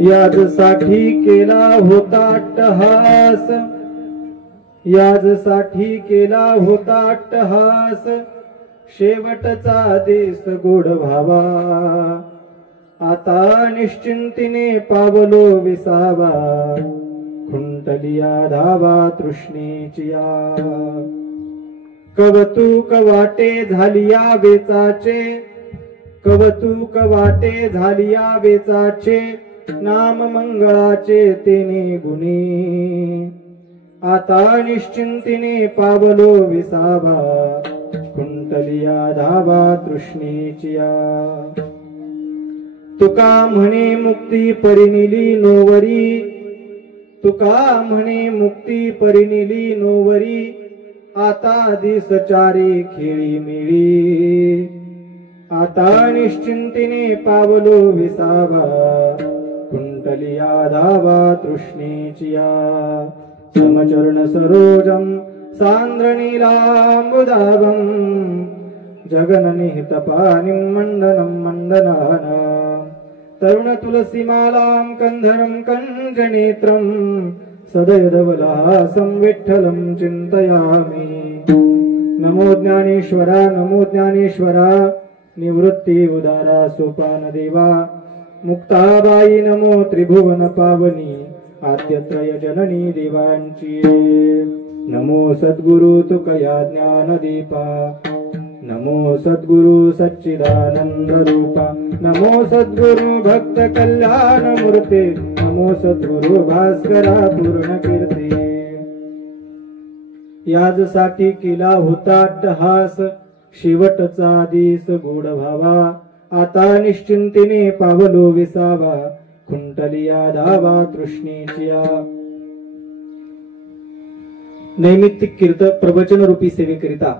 याजसाठी केला होता अट्टहास, याजसाठी केला होता अट्टहास, शेवटचा देश गोड व्हावा, आता निश्चिंतीने पावलो विसावा, खुंटलिया धावा तृष्णेचिया. कवतुक वाटे झालिया वेचाचे, कवतुक वाटे झालिया वेचाचे, नाम मंगळाचे तेने गुणी, आता निश्चिंतीने पावलो विसावा, खुंटलिया धावा तृष्णेचिया. तुका म्हणे मुक्ती परिनिली नोवरी, तुका म्हणे मुक्ती परिनिली नोवरी, आता दिस चारी खेळी मिळी, आता निश्चिंतीने पावलो विसावा, कुंटलिया धावा तृष्णेचिया. समचरण सरोजम सांद्र नीलांबुदाभं, जगननिहित पानिं मंडनं मंडनाना, तरुण तुलसीमालां कंधरं कंजनेत्रं, सदयधवलहासं विठ्ठलं चिंतयामि. नमो ज्ञानेश्वरा, नमो ज्ञानेश्वरा, निवृत्ती उदारा सोपान देवा, मुक्ताबाई नमो त्रिभुवन पावनी, आद्यत्रय जननी देवांची. नमो सद्गुरु तुकया ज्ञानदीपा, नमो सद्गुरु सच्चिदानंद रूपा, नमो सद्गुरु भक्त कल्याण मूर्ते, नमो सद्गुरु भास्करा पूर्ण कीर्ती. याजसाठी केला होता अट्टहास, शेवटचा दिस गोड व्हावा, आता निश्चिंतीने पावलो विसावा, खुंटलिया धावा तृष्णेचिया. नैमित्तिक कीर्त प्रवचन रूपी सेवेकरिता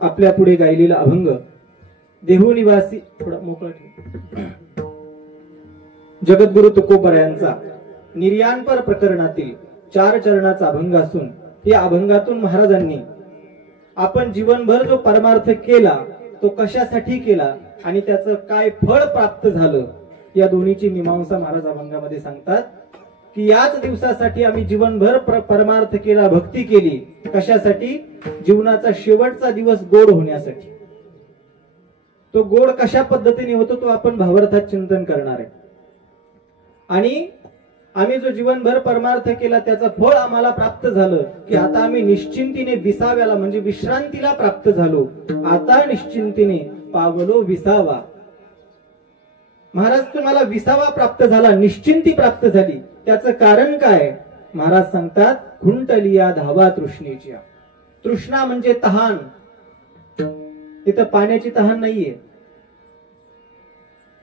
आपल्या पुढे गायलेला अभंग देहू निवासी, थोडा मोकळा ठेव, जगद्गुरु तुकोबरा यांचा निर्याणपर प्रकरणातील 4 चरणाचा अभंग असून या अभंगातून महाराजांनी आपण जीवनभर जो परमार्थ केला तो कशासाठी केला आणि त्याचं काय फळ प्राप्त झालं या दोन्हीची मीमांसा महाराज अभंगामध्ये सांगतात की याच दिवसासाठी आम्ही जीवनभर परमार्थ केला, भक्ती केली. कशासाठी? जीवनाचा शेवटचा दिवस गोड होण्यासाठी. तो गोड कशा पद्धतीने होतो तो आपण भावार्थात चिंतन करणार आहे. आणि आम्ही जो जीवनभर परमार्थ केला त्याचं फळ आम्हाला प्राप्त झालं की आता आम्ही निश्चिंतीने विसाव्याला म्हणजे विश्रांतीला प्राप्त झालो. आता निश्चिंतीने पावलो विसावा. महाराज तुम्हाला विसावा प्राप्त झाला, निश्चिंती प्राप्त झाली, त्याचं कारण काय? महाराज सांगतात खुंटलिया धावा तृष्णेचिया. तृष्णा म्हणजे तहान. इथं पाण्याची तहान नाहीये.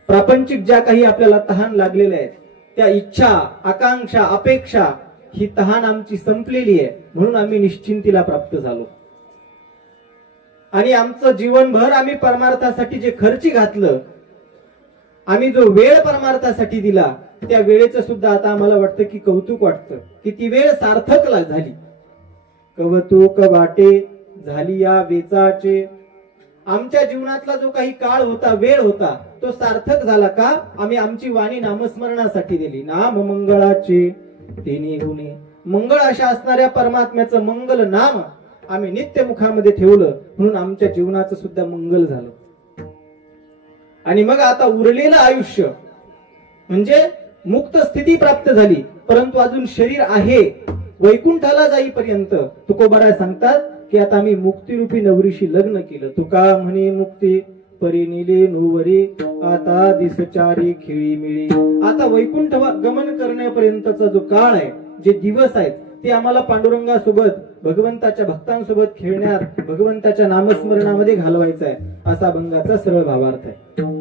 प्रापंचिक ज्या काही आपल्याला तहान लागलेल्या आहेत त्या इच्छा, आकांक्षा, अपेक्षा ही तहान आमची संपलेली आहे म्हणून आम्ही निश्चिंतीला प्राप्त झालो. आणि आमचं जीवनभर आम्ही परमार्थासाठी जे खर्ची घातलं, आम्ही जो वेळ परमार्थासाठी दिला त्या वेळेचं सुद्धा आता आम्हाला वाटतं की कौतुक वाटतं की ती वेळ सार्थक झाली. कवतुक वाटे झाली या वेचाचे. आमच्या जीवनातला जो काही काळ होता, वेळ होता, तो सार्थक झाला का? आम्ही आमची वाणी नामस्मरणासाठी दिली. नाम मंगळाचे तिन्ही गुणे. मंगळ अशा असणाऱ्या परमात्म्याचं मंगल नाम आम्ही नित्य मुखामध्ये ठेवलं म्हणून आमच्या जीवनाचं सुद्धा मंगल झालं. आणि मग आता उरलेलं आयुष्य म्हणजे मुक्त स्थिती प्राप्त झाली, परंतु अजून शरीर आहे. वैकुंठाला जाईपर्यंत तुकोबरा सांगतात की आता आम्ही मुक्तिरूपी नवरीशी लग्न केलं. तुका म्हणे मुक्ती परिनिली नोवरी, आता दिसचारी खेळी मिळी. आता वैकुंठ गमन करण्यापर्यंतचा जो काळ आहे, जे दिवस आहेत ते आम्हाला पांडुरंगासोबत, भगवंताच्या भक्तांसोबत खेळण्यात, भगवंताच्या नामस्मरणामध्ये घालवायचा आहे, असा अभंगाचा सरळ भावार्थ आहे.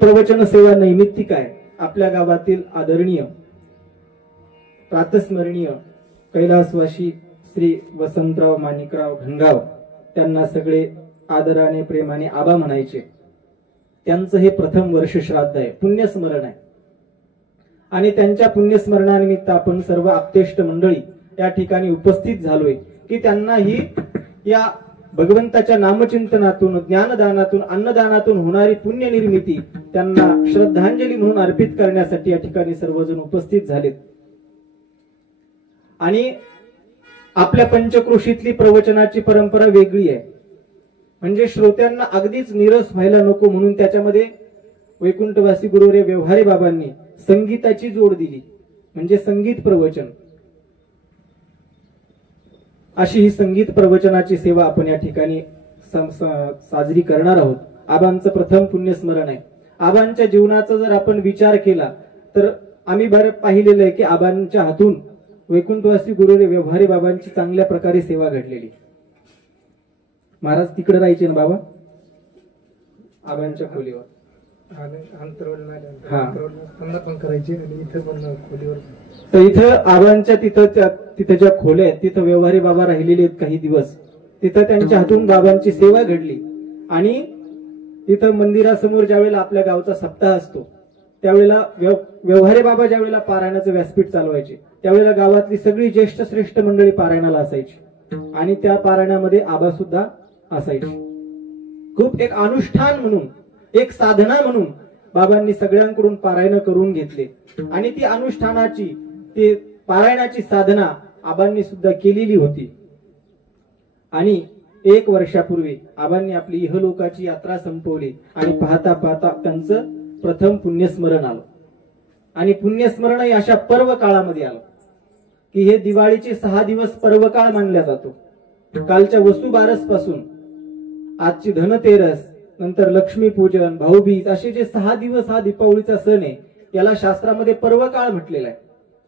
प्रवचन सेवा नैमित्तिक आहे. आपल्या गावातील आदरणीय प्रातस्मरणीय कैलासवासी श्री वसंतराव माणिकराव घनगाव त्यांना सगळे आदराने प्रेमाने आबा म्हणायचे. त्यांचं हे प्रथम वर्ष श्राद्ध आहे, पुण्यस्मरण आहे. आणि त्यांच्या पुण्यस्मरणानिमित्त आपण सर्व आप्तेष्ट मंडळी या ठिकाणी उपस्थित झालोय की त्यांनाही या भगवंताच्या नामचिंतनातून, ज्ञानदानातून, अन्नदानातून होणारी पुण्य निर्मिती त्यांना श्रद्धांजली म्हणून अर्पित करण्यासाठी या ठिकाणी सर्वजण उपस्थित झालेत. आणि आपल्या पंचक्रोशीतली प्रवचनाची परंपरा वेगळी आहे. म्हणजे श्रोत्यांना अगदीच निरस व्हायला नको म्हणून त्याच्यामध्ये वैकुंठवासी गुरुवर्य व्यवहारे बाबांनी संगीताची जोड दिली. म्हणजे संगीत प्रवचन, अशी ही संगीत प्रवचनाची सेवा आपण या ठिकाणी साजरी करणार आहोत. आबांचं प्रथम पुण्यस्मरण आहे. आबांच्या जीवनाचा जर आपण विचार केला तर आम्ही बरं पाहिलेलं आहे की आबांच्या हातून वैकुंठवासी गुरुवर्य व्यवहारे बाबांची चांगल्या प्रकारे सेवा घडलेली. महाराज तिकडे राहायचे ना बाबा आबांच्या खोलीवर, तर इथं आबांच्या तिथं ज्या खोल्या आहेत तिथं व्यवहारी बाबा राहिलेले आहेत काही दिवस. तिथं त्यांच्या हातून बाबांची सेवा घडली. आणि तिथं मंदिरासमोर ज्यावेळेला आपल्या गावचा सप्ताह असतो त्यावेळेला व्यवहारे बाबा ज्यावेळेला पारायणाचं व्यासपीठ चालवायचे त्यावेळेला गावातली सगळी ज्येष्ठ श्रेष्ठ मंडळी पारायणाला असायची आणि त्या पारायणामध्ये आबा सुद्धा असायचे. खूप एक अनुष्ठान म्हणून, एक साधना म्हणून बाबांनी सगळ्यांकडून पारायण करून घेतले. आणि ती अनुष्ठानाची, ती पारायणाची साधना आबांनी सुद्धा केलेली होती. आणि 1 वर्षापूर्वी आबांनी आपली इहलोकाची यात्रा संपवली आणि पाहता पाहता त्यांचं प्रथम पुण्यस्मरण आलं. आणि पुण्यस्मरण अशा पर्व काळामध्ये आलं की हे दिवाळीचे 6 दिवस पर्व काळ मानला जातो. कालच्या वसुबारस पासून आजची धनतेरस, नंतर लक्ष्मीपूजन, भाऊबीज, असे जे 6 दिवस हा दीपावलीचा सण आहे याला शास्त्रामध्ये पर्व काळ म्हटलेला आहे.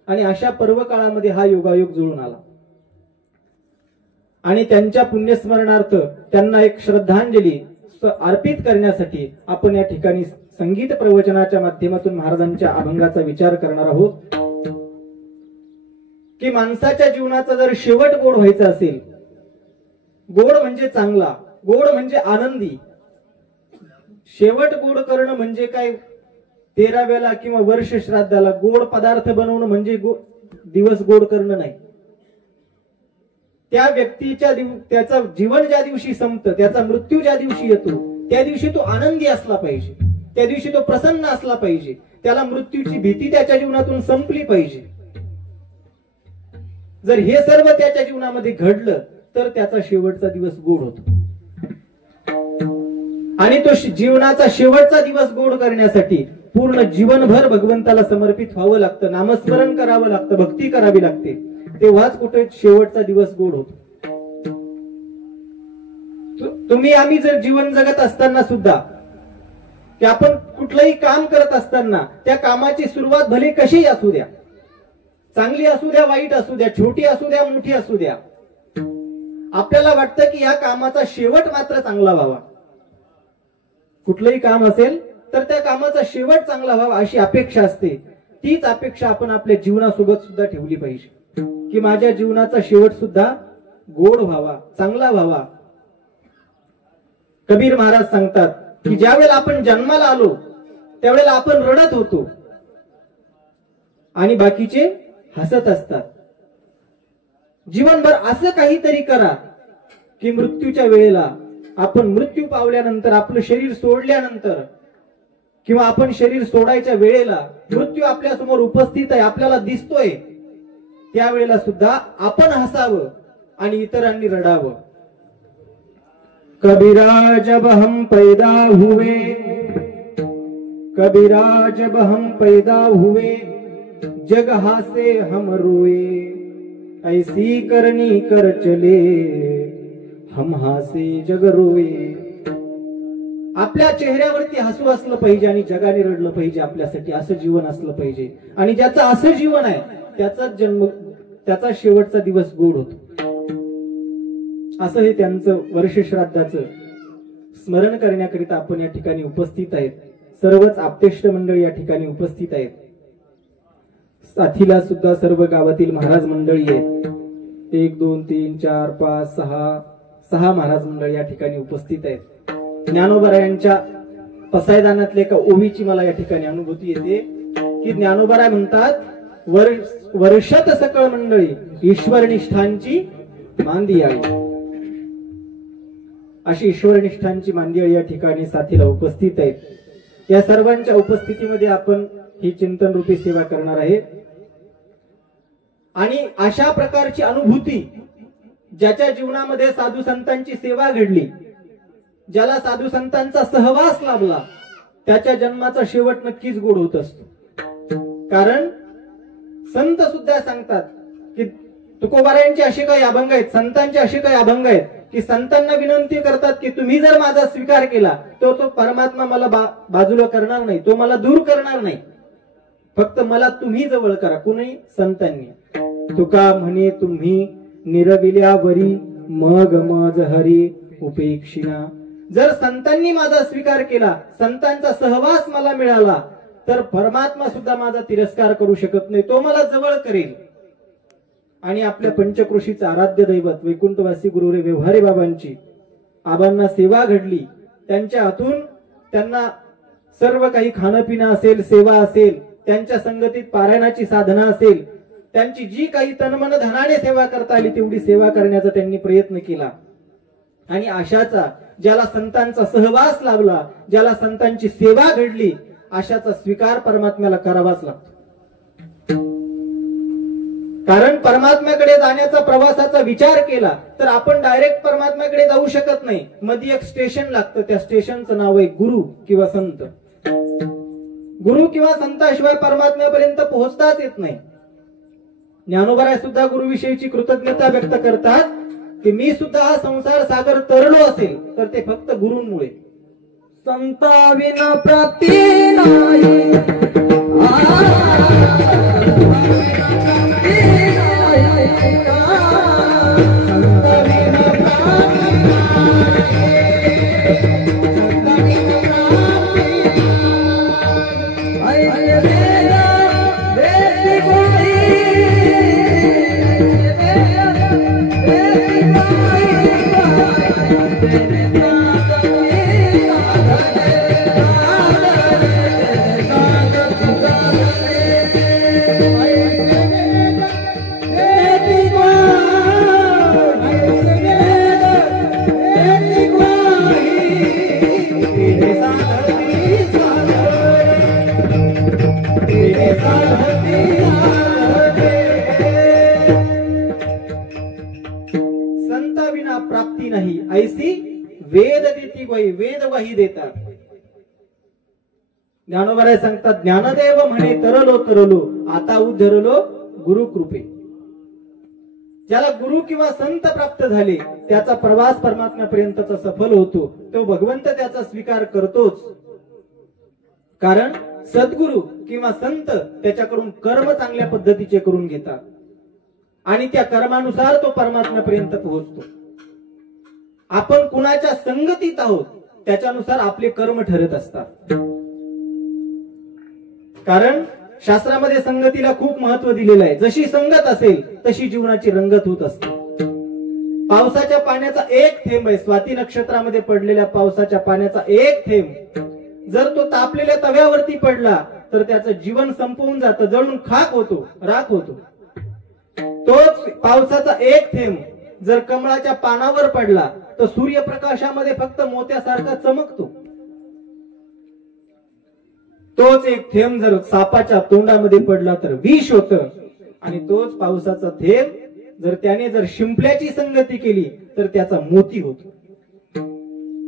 आणि अशा पर्व काळामध्ये हा योगायोग जुळून आला. आणि त्यांच्या पुण्यस्मरणार्थ त्यांना एक श्रद्धांजली अर्पित करण्यासाठी आपण या ठिकाणी संगीत प्रवचनाच्या माध्यमातून महाराजांच्या अभंगाचा विचार करणार आहोत. की माणसाच्या जीवनाचा जर शेवट गोड व्हायचा असेल, गोड म्हणजे चांगला, गोड म्हणजे आनंदी, शेवट गोड करणं म्हणजे काय 13व्याला किंवा वर्ष श्राद्धाला गोड पदार्थ बनवणं म्हणजे दिवस गोड करणं नाही. त्या व्यक्तीच्या त्याचा जीवन ज्या दिवशी संपतं, त्याचा मृत्यू ज्या दिवशी येतो त्या दिवशी तो आनंदी असला पाहिजे, त्या दिवशी तो प्रसन्न असला पाहिजे, त्याला मृत्यूची भीती त्याच्या जीवनातून संपली पाहिजे. जर हे सर्व त्याच्या जीवनामध्ये घडलं तर त्याचा शेवटचा दिवस गोड होतो. आणि तो जीवनाचा शेवटचा दिवस गोड करण्यासाठी पूर्ण जीवनभर भगवंताला समर्पित व्हावं लागतं, नामस्मरण करावं लागतं, भक्ती करावी लागते. तेव्हाच कुठे शेवटचा दिवस गोड होतो. तुम्ही आम्ही जर जीवन जगत असताना सुद्धा, की आपण कुठलंही काम करत असताना त्या कामाची सुरुवात भले कशीही असू द्या, चांगली असू द्या, वाईट असू द्या, छोटी असू द्या, मोठी असू द्या, आपल्याला वाटतं की या कामाचा शेवट मात्र चांगला व्हावा. कुठलंही काम असेल तर त्या कामाचा शेवट चांगला व्हावा अशी अपेक्षा असते. तीच अपेक्षा आपण आपल्या जीवनासोबत सुद्धा ठेवली पाहिजे, की माझ्या जीवनाचा शेवट सुद्धा गोड व्हावा, चांगला व्हावा. कबीर महाराज सांगतात की ज्या वेळेला आपण जन्माला आलो त्यावेळेला आपण रडत होतो आणि बाकीचे हसत असतात. जीवनभर असं काहीतरी करा की मृत्यूच्या वेळेला, आपण मृत्यू पावल्यानंतर, आपलं शरीर सोडल्यानंतर किंवा आपण शरीर सोडायच्या वेळेला मृत्यू आपल्या समोर उपस्थित आहे, आपल्याला दिसतोय, त्यावेळेला सुद्धा आपण हसावं आणि इतरांनी रडावं. कबीरा जब हम पैदा हुए, कबीरा जब हम पैदा हुए, जग हासे हम रोए, ऐसी करनी कर चले, हम हासे जग रोए. आपल्या चेहऱ्यावरती हसू असलं पाहिजे आणि जगाने रडलं पाहिजे आपल्यासाठी, असं जीवन असलं पाहिजे. आणि ज्याचं असं जीवन आहे त्याचाच जन्म, त्याचा शेवटचा दिवस गोड होतो. असं हे त्यांचं वर्ष श्राद्धाचं स्मरण करण्याकरिता आपण या ठिकाणी उपस्थित आहेत. सर्वच आप्तेष्ट मंडळी या ठिकाणी उपस्थित आहेत. साथीला सुद्धा सर्व गावातील महाराज मंडळी आहेत. 1 2 3 4 5 6 महाराज मंडळी या ठिकाणी उपस्थित आहेत. ज्ञानोबरायांच्या पसायदानातल्या एका ओवीची मला या ठिकाणी अनुभूती येते की ज्ञानोबराय म्हणतात, वर्षात सकळ मंडळी ईश्वर निष्ठांची मांदी आली. अशी ईश्वरनिष्ठांची मंडळी या ठिकाणी साथीला उपस्थित आहेत। या सर्वांच्या उपस्थितीमध्ये आपण ही चिंतन रूपी सेवा करणार आहे आणि अशा प्रकारची अनुभूती ज्याच्या जीवनामध्ये साधू संतांची सेवा घडली, ज्याला साधू संतांचा सहवास लाभला, त्याच्या जन्माचा शेवट नक्कीच गोड होत असतो। कारण संत सुद्धा सांगतात की तुकोबारायांचे असे काही अभंग आहेत, संतांचे असे काही अभंग आहेत की संतांना विनंती करतात की तुम्ही जर माझा स्वीकार केला तो परमात्मा मला बाजूला करणार नाही, तो मला दूर करणार नाही, फक्त मला तुम्ही जवळ करा। कुणी? संतांनी। तुका म्हणे तुम्ही निरविल्यावरी मग मज हरी उपेक्षिना। जर संतांनी माझा स्वीकार केला, संतांचा सहवास मला मिळाला, तर परमात्मा सुद्धा माझा तिरस्कार करू शकत नाही, तो मला जवळ करेल। आणि आपल्या पंचक्रोशीचं आराध्य दैवत वैकुंठवासी गुरुरे व्यवहारे बाबांची आबांना सेवा घडली, त्यांच्या हातून त्यांना सर्व काही खाणं पिणं असेल, सेवा असेल, त्यांच्या संगतीत पारायणाची साधना असेल, त्यांची जी काही तनमन धनाने सेवा करता आली तेवढी सेवा करण्याचा त्यांनी प्रयत्न केला। आणि अशाचा ज्याला संतांचा सहवास लाभला, ज्याला संतांची सेवा घडली, अशाचा स्वीकार परमात्म्याला करावाच लागतो। कारण परमात्म्याकडे जाण्याचा प्रवासाचा विचार केला तर आपण डायरेक्ट परमात्म्याकडे जाऊ शकत नाही, मध्ये एक स्टेशन लागतं, त्या स्टेशनचं नाव आहे गुरु किंवा संत। गुरु किंवा संताशिवाय परमात्म्यापर्यंत पोहोचताच येत नाही। ज्ञानोबराय सुद्धा गुरुविषयीची कृतज्ञता व्यक्त करतात की मी सुद्धा हा संसार सागर तरलो असेल तर ते फक्त गुरूंमुळे। संताविना प्राप्ती नाही, संताविना प्राप्ती नाही ऐसी वेद देती वही, वेद वही देतात। ज्ञानोबराय सांगतात ज्ञानदेव म्हणे तरलो तरलो आता उद्धरलो गुरु कृपे। ज्याला गुरु किंवा संत प्राप्त झाले त्याचा प्रवास परमात्म्यापर्यंतचा सफल होतो, तो भगवंत त्याचा स्वीकार करतोच। कारण सद्गुरु किंवा संत त्याच्याकडून कर्म चांगल्या पद्धतीचे करून घेतात आणि त्या कर्मानुसार तो परमात्म्यापर्यंत पोहोचतो। आपण कुणाच्या संगतीत आहोत त्याच्यानुसार आपले कर्म ठरत असतात। कारण शास्त्रामध्ये संगतीला खूप महत्व दिलेलं आहे। जशी संगत असेल तशी जीवनाची रंगत होत असते। पावसाच्या पाण्याचा एक थेंब आहे, स्वाती नक्षत्रामध्ये पडलेल्या पावसाच्या पाण्याचा एक थेंब जर तो तापलेल्या तव्यावरती पडला तर त्याचं जीवन संपवून जातं, जळून खाक होतो, राख होतो। तोच पावसाचा एक थेंब जर कमळाच्या पानावर पडला तर सूर्यप्रकाशामध्ये फक्त मोत्यासारखा चमकतो। तोच एक थेंब जर सापाच्या तोंडामध्ये पडला तर विष होतं आणि तोच पावसाचा थेंब त्याने जर शिंपल्याची संगती केली तर त्याचा मोती होतो।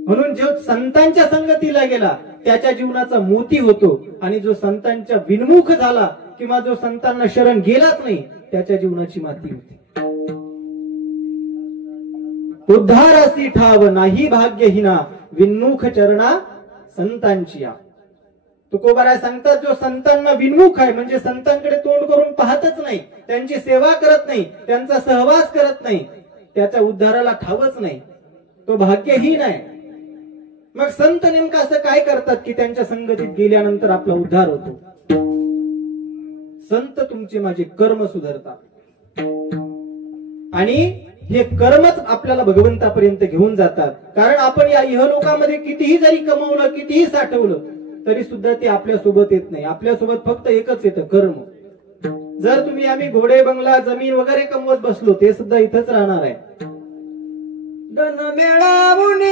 म्हणून जो संतांच्या संगतीला गेला त्याच्या जीवनाचा मोती होतो आणि जो संतांच्या विनमुख झाला किंवा जो संतांना शरण गेलाच नाही त्याच्या जीवनाची माती होती। उद्धारासी ठाव नाही भाग्यहीना विनमुख चरणा संतांची। तुकोबाराय सांगतात जो संतांना विनमुख आहे म्हणजे संतांकडे तोंड करून पाहतच नाही, त्यांची सेवा करत नाही, त्यांचा सहवास करत नाही, त्याच्या उद्धाराला ठावच नाही, तो भाग्यहीन आहे। मग संत नेमकं असं काय करतात की त्यांच्या संगतीत गेल्यानंतर आपला उद्धार होतो? संत तुमचे माझे कर्म सुधारतात आणि हे कर्मच आपल्याला भगवंतापर्यंत घेऊन जातात। कारण आपण या इहलोकामध्ये कितीही जरी कमवलं, कितीही साठवलं तरी सुद्धा ते आपल्या सोबत येत नाही। आपल्या सोबत फक्त एकच येतं, कर्म। जर तुम्ही आम्ही घोडे बंगला जमीन वगैरे कमवत बसलो ते सुद्धा इथंच राहणार आहे। धन मिळावून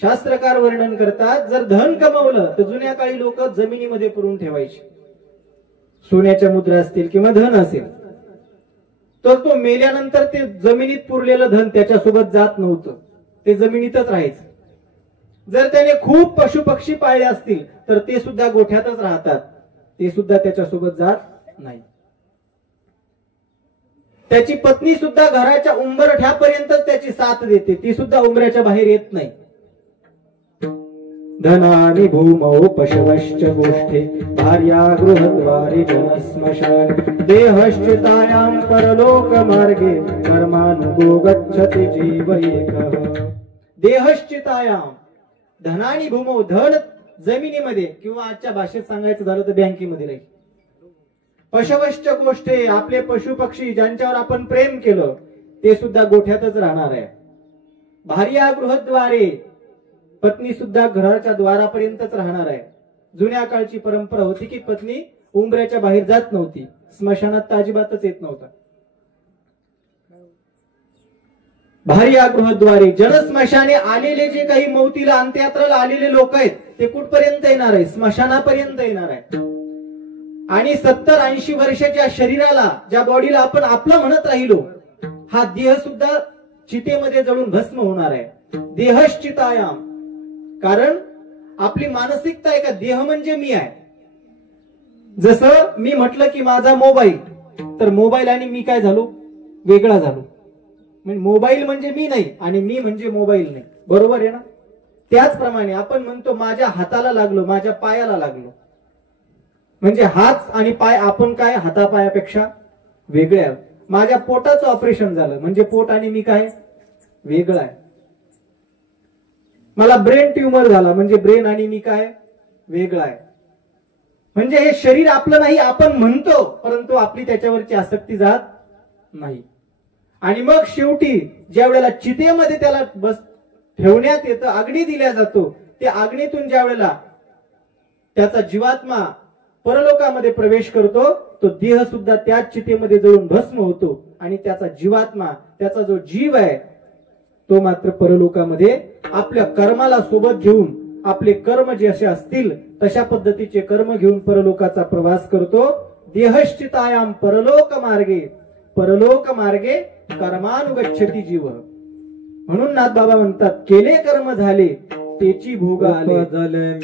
शास्त्रकार वर्णन करतात, जर धन कमवलं तर जुन्या काळी लोक जमिनीमध्ये पुरून ठेवायचे. सोन्याच्या मुद्रा असतील किंवा धन असेल, तर तो मेल्यानंतर ते जमिनीत पुरलेलं धन त्याच्यासोबत जात नव्हतं, ते जमिनीतच राहायचं. जर त्याने खूप पशु पक्षी पाळले असतील तर ते सुद्धा गोठ्यातच राहतात, ते सुद्धा त्याच्यासोबत जात नाही. त्याची पत्नी सुद्धा घराच्या उंबरठ्यापर्यंतच त्याची साथ देते, ती सुद्धा उंबऱ्याच्या बाहेर येत नाही. धनानि भूमौ पशवश्च गोष्ठे भार्या गृहद्वारे जनस्मशान देहश्चितायां परलोक मार्गे कर्मानुगो गच्छति जीव एकः. देहश्चितायां, धनानि भूमौ, धन जमिनीमध्ये किंवा आजच्या भाषेत सांगायचं झालं तर बँकेमध्ये राहील. पशवश्च गोष्ठे, आपले पशु पक्षी ज्यांच्यावर आपण प्रेम केलं ते सुद्धा गोठ्यातच राहणार आहे. भार्या गृहद्वारे, पत्नी सुद्धा घराच्या द्वारापर्यंतच राहणार आहे. जुन्या काळची परंपरा होती की पत्नी उंबऱ्याच्या बाहेर जात नव्हती, स्मशानात तर अजिबातच येत नव्हता. भार्या गृहद्वारे, जनस्मशाने आलेले जे काही मौतीला अंत्ययात्रेला आलेले लोक आहेत ते कुठपर्यंत येणार आहे? स्मशानापर्यंत येणार आहे. आणि 70-80 वर्षाच्या शरीराला, ज्या बॉडीला आपण आपलं म्हणत राहिलो, हा देह सुद्धा चितेमध्ये जळून भस्म होणार आहे. देहश्चितायाम, कारण आपली मानसिकता आहे का देह म्हणजे मी आहे. जसं मी म्हटलं की माझा मोबाईल, तर मोबाईल आणि मी काय झालो? वेगळा झालो. म्हणजे मोबाईल म्हणजे मी नाही आणि मी म्हणजे मोबाईल नाही, बरोबर आहे ना? त्याचप्रमाणे आपण म्हणतो माझ्या हाताला लागलो, माझ्या पायाला लागलो, म्हणजे हात आणि पाय आपण काय हातापायापेक्षा वेगळे आहोत. माझ्या पोटाचं ऑपरेशन झालं म्हणजे पोट आणि मी काय वेगळं आहे. मला ब्रेन ट्यूमर झाला म्हणजे ब्रेन आणि मी काय वेगळा आहे. म्हणजे हे शरीर आपलं नाही आपण म्हणतो, परंतु आपली त्याच्यावरची आसक्ती जात नाही. आणि मग शेवटी ज्या वेळेला चितेमध्ये त्याला बस ठेवण्यात येतं, अग्नी दिल्या जातो, त्या अग्नीतून ज्या वेळेला त्याचा जीवात्मा परलोकामध्ये प्रवेश करतो, तो देह सुद्धा त्याच चितेमध्ये जळून भस्म होतो आणि त्याचा जीवात्मा, त्याचा जो जीव आहे तो मात्र परलोकामध्ये आपल्या कर्माला सोबत घेऊन, आपले कर्म जे असे असतील तशा पद्धतीचे कर्म घेऊन परलोकाचा प्रवास करतो. देहश्चितायाम परलोक मार्गे, परलोक मार्गे कर्मानुगच्छति जीव. म्हणून नाथबाबा म्हणतात, केले कर्म झाले तेची भोग आले.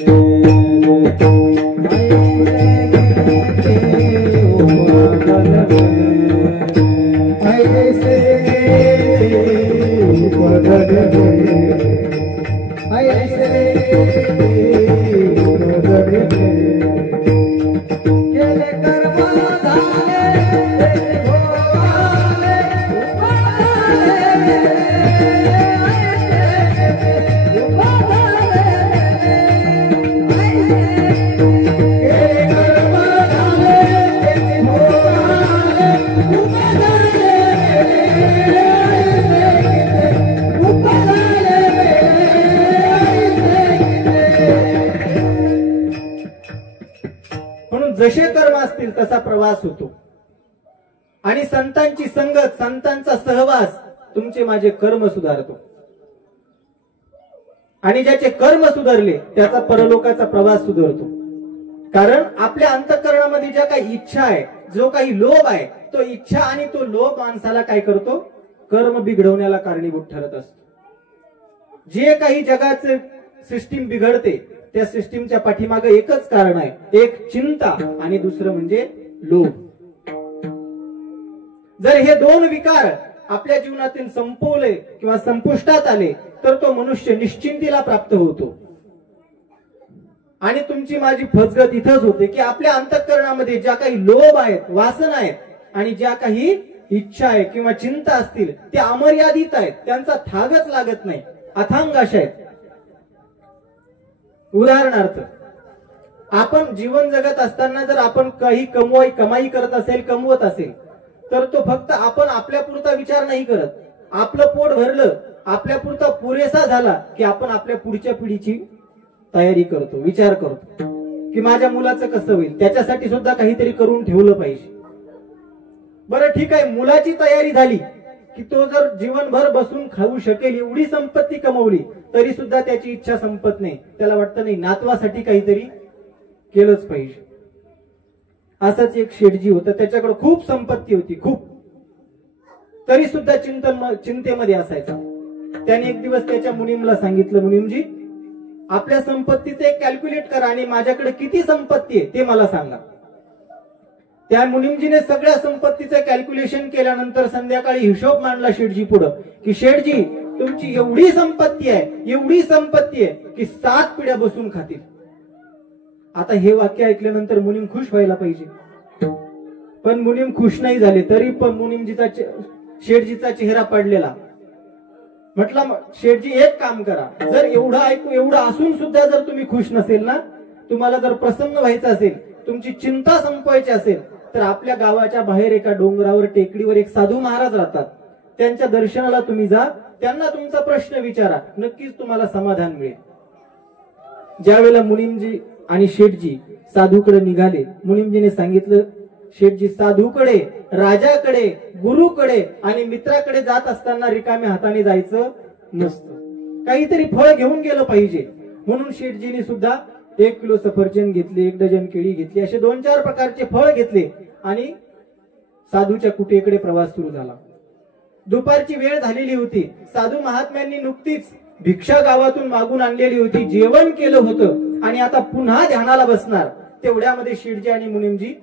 जसे कर्म असतील तसा प्रवास होतो. आणि संतांची संगत, संतांचा सहवास तुमचे माझे कर्म सुधारतो. आणि ज्याचे कर्म सुधारले त्याचा परलोकाचा प्रवास सुधारतो. कारण आपल्या अंतःकरणामध्ये ज्या काही इच्छा आहे, जो काही लोभ आहे, तो इच्छा आणि तो लोभ माणसाला काय करतो? कर्म बिघडवण्याला कारणीभूत ठरत असतो. जे काही जगाचे सिस्टीम बिघडते त्या सिस्टीमच्या पाठीमागे एकच कारण आहे, एक चिंता आणि दुसरं म्हणजे लोभ. जर हे दोन विकार आपल्या जीवनातील संपवले किंवा संपुष्टात आले तर तो मनुष्य निश्चिंतीला प्राप्त होतो. आणि तुमची माझी फसगत इथंच होते की आपल्या अंतःकरणामध्ये ज्या काही लोभ आहेत, वासना आहेत आणि ज्या काही इच्छा आहे किंवा चिंता असतील त्या अमर्यादित आहेत, त्यांचा थागच लागत नाही, अथांग अशा आहेत. उदाहरणार्थ, आपण जीवन जगत असताना जर आपण काही कमाई करत असेल, कमवत असेल, तर तो फक्त आपण आपल्यापुरता विचार नाही करत. आपलं पोट भरलं, आपल्यापुरता पुरेसा झाला की आपण आपल्या पुढच्या पिढीची तयारी करतो, विचार करतो की माझ्या मुलाचं कसं होईल, त्याच्यासाठी सुद्धा काहीतरी करून ठेवलं पाहिजे. बरं ठीक आहे, मुलाची तयारी झाली की तो जर जीवनभर बसून खाऊ शकेल एवढी संपत्ती कमवली तरी सुद्धा त्याची इच्छा संपत नाही. त्याला वाटतं नाही, नातवासाठी काहीतरी केलंच पाहिजे. असंच एक शेठजी होतं, त्याच्याकडे खूप संपत्ती होती, खूप, तरी सुद्धा चिंतेमध्ये असायचा. त्याने एक दिवस त्याच्या मुनीमला सांगितलं, मुनीमजी, आपल्या संपत्तीचं एक कॅल्क्युलेट करा आणि माझ्याकडे किती संपत्ती आहे ते मला सांगा. त्या मुनीमजीने सगळ्या संपत्तीचं कॅल्क्युलेशन केल्यानंतर संध्याकाळी हिशोब मांडला शेठजी पुढं की शेठजी, तुमची एवढी संपत्ती आहे, एवढी संपत्ती आहे की 7 पिढ्या बसून खातील. आता हे वाक्य ऐकल्यानंतर मुनीम खुश व्हायला पाहिजे, पण मुनीम खुश नाही झाले. तरी पण शेठजीचा चेहरा पडलेला. म्हटलं, शेठजी एक काम करा, जर एवढं ऐकू एवढं असून सुद्धा जर तुम्ही खुश नसेल ना, तुम्हाला जर प्रसन्न व्हायचं असेल, तुमची चिंता संपवायची असेल, तर आपल्या गावाच्या बाहेर एका डोंगरावर, टेकडीवर एक साधू महाराज राहतात, त्यांच्या दर्शनाला तुम्ही जा, त्यांना तुमचा प्रश्न विचारा, नक्कीच तुम्हाला समाधान मिळेल. ज्यावेळेला मुनीमजी आणि शेठजी साधूकडे निघाले, मुनीमजीने सांगितलं, शेठजी, साधूकडे, राजाकडे, गुरुकडे आणि मित्राकडे जात असताना रिकाम्या हाताने जायचं नसतं, काहीतरी फळ घेऊन गेलं पाहिजे. म्हणून शेठजीने सुद्धा 1 किलो सफरचंद घेतले, 1 डझन केळी घेतली, असे 2-4 प्रकारचे फळ घेतले आणि साधूच्या कुटीकडे प्रवास सुरू झाला. दुपारची वेळ झालेली होती. साधू महात्म्यांनी नुकतीच भिक्षा गावातून मागून आणलेली होती, जेवण केलं होतं आणि आता पुन्हा ध्यानाला बसणार. तेवढ्यामध्ये शेठजी आणि मुनीमजी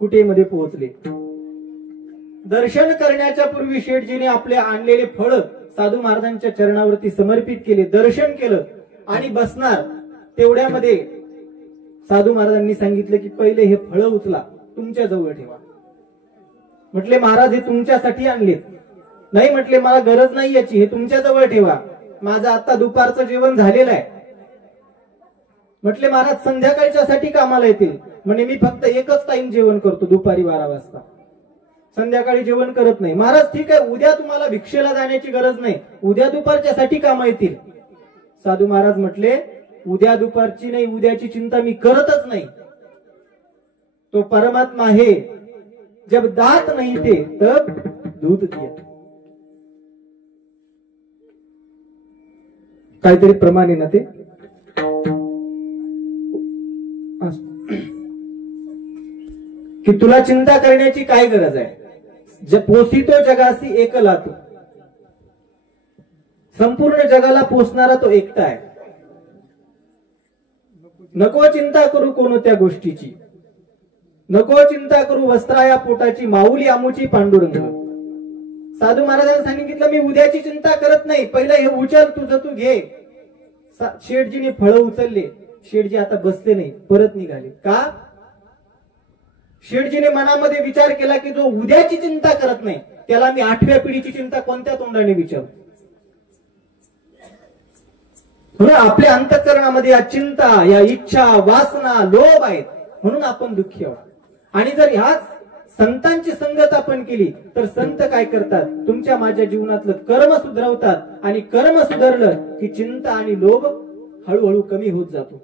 कुटीमध्ये पोहोचले. दर्शन करण्याच्या पूर्वी शेठजीने आपले आणलेले फळ साधू महाराजांच्या चरणावरती समर्पित केले, दर्शन केलं आणि बसणार. तेवढ्यामध्ये साधू महाराजांनी सांगितलं की पहिले हे फळ उचला, तुमच्या जवळ ठेवा. म्हटले, महाराज, हे तुमच्यासाठी आणले. नाही म्हटले, मला गरज नाही याची, हे तुमच्या जवळ ठेवा, माझं आता दुपारचं जेवण झालेलं आहे. म्हटले, महाराज, संध्याकाळच्या साठी कामाला येतील. म्हणजे मी फक्त एकच टाइम जेवण करतो, दुपारी 12 वाजता, संध्याकाळी जेवण करत नाही. महाराज, ठीक आहे, उद्या तुम्हाला भिक्षेला जाण्याची गरज नाही, उद्या दुपारच्या साठी कामा येतील. साधू महाराज म्हटले, उद्या दुपारची नाही, उद्याची चिंता मी करतच नाही. तो परमात्मा आहे, जब दात नहीं थे तब दूध दिया. काहीतरी प्रमाणे ना ते की तुला चिंता करण्याची काय गरज आहे. पोसितो जगासी एकला तू, संपूर्ण जगाला पोसणारा तो एकटा आहे. नको चिंता करू कोणत्या गोष्टीची, नको चिंता करू वस्त्राया पोटाची, माऊली आमुची पांडुरंग. साधू महाराजांनी सांगितलं, मी उद्याची चिंता करत नाही, पहिलं हे उचल, तुझं तू घे. शेठजीने फळं उचलले. शेठजी आता बसले नाही, परत निघाले. का? शेठजीने मनामध्ये विचार केला की जो उद्याची चिंता करत नाही त्याला मी 8व्या पिढीची चिंता कोणत्या तोंडाने विचारू. आपल्या अंतःकरणामध्ये या चिंता, या इच्छा, वासना, लोभ आहेत, म्हणून आपण दुःखी आहोत. आणि जर ह्याच संतांची संगत आपण केली तर संत काय करतात, तुमच्या माझ्या जीवनातलं कर्म सुधरवतात आणि कर्म सुधारलं की चिंता आणि लोभ हळूहळू कमी होत जातो.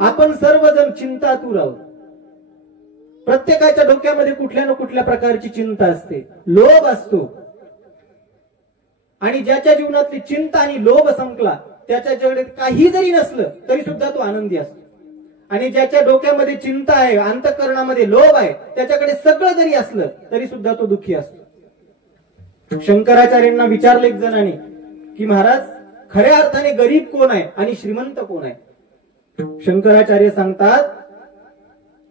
आपण सर्वजण चिंतातूर आहोत. प्रत्येकाच्या डोक्यामध्ये कुठल्या ना कुठल्या प्रकारची चिंता असते, लोभ असतो. आणि ज्याच्या जीवनातली चिंता आणि लोभ संपला त्याच्याकडे काही जरी नसलं तरी सुद्धा तो आनंदी असतो. आणि ज्याच्या डोक्यामध्ये चिंता आहे, अंतःकरणामध्ये लोभ आहे, त्याच्याकडे सगळं जरी असलं तरी सुद्धा तो दुःखी असतो. शंकराचार्यांना विचारले एक जणांनी की महाराज, खऱ्या अर्थाने गरीब कोण आहे आणि श्रीमंत कोण आहे. शंकराचार्य सांगतात,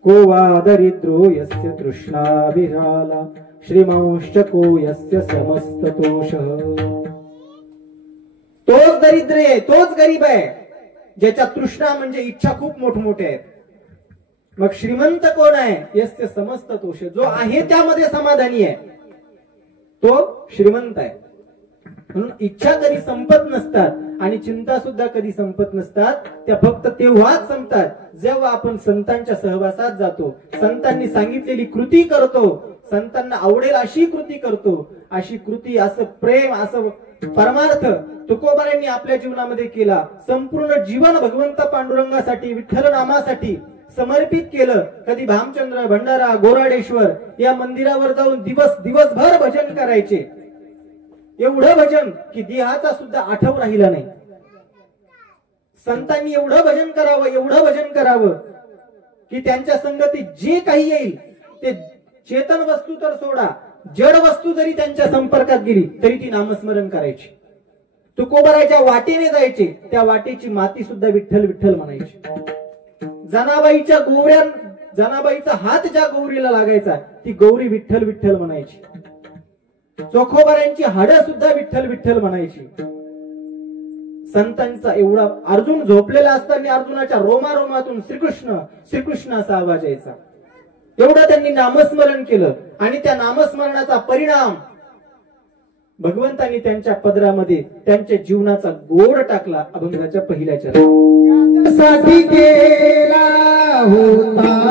को वा दरिद्रो यस्य तृष्णा विराला, श्रीमांश्च को यस्य समस्ततोषः. तोच दरिद्र आहे, तोच गरीब आहे ज्याच्या तृष्णा म्हणजे इच्छा खूप मोठमोठ्या आहेत मग श्रीमंत कोण आहे? यस्य समस्त तोष, जो आहे त्यामध्ये समाधानी आहे तो श्रीमंत आहे. म्हणून इच्छा कधी संपत नसतात आणि चिंता सुद्धा कधी संपत नसतात. त्या फक्त तेव्हाच संपतात जेव्हा आपण संतांच्या सहवासात जातो, संतांनी सांगितलेली कृती करतो, संतांना आवडेल अशी कृती करतो. अशी कृती, असं प्रेम, असं परमार्थ तुकोबारांनी आपल्या जीवनामध्ये केला. संपूर्ण जीवन भगवंत पांडुरंगासाठी, विठ्ठल नामासाठी समर्पित केलं. कधी भामचंद्र, भंडारा, गोराडेश्वर या मंदिरावर जाऊन दिवसभर भजन करायचे. एवढं भजन की देहाचा सुद्धा आठव राहिला नाही. संतांनी एवढं भजन करावं की त्यांच्या संगतीत जे काही येईल ते चेतन वस्तू तर सोडा, जड वस्तू जरी त्यांच्या संपर्कात गेली तरी ती नामस्मरण करायची. तुकोबाराच्या वाटेने जायचे, त्या वाटेची माती सुद्धा विठ्ठल विठ्ठल म्हणायची. जनाबाईचा हात ज्या गौरीला लागायचा ती गौरी विठ्ठल विठ्ठल म्हणायची. चोखोबारांची हाडं सुद्धा विठ्ठल विठ्ठल म्हणायची. संतांचा एवढा, अर्जुन झोपलेला असताना अर्जुनाच्या रोमारोमातून श्रीकृष्ण श्रीकृष्ण असा आवाज यायचा. एवढं त्यांनी नामस्मरण केलं आणि त्या नामस्मरणाचा परिणाम भगवंतांनी त्यांच्या पदरामध्ये त्यांच्या जीवनाचा गोड टाकला. अभंगाच्या पहिल्या चरणासाठी केला होता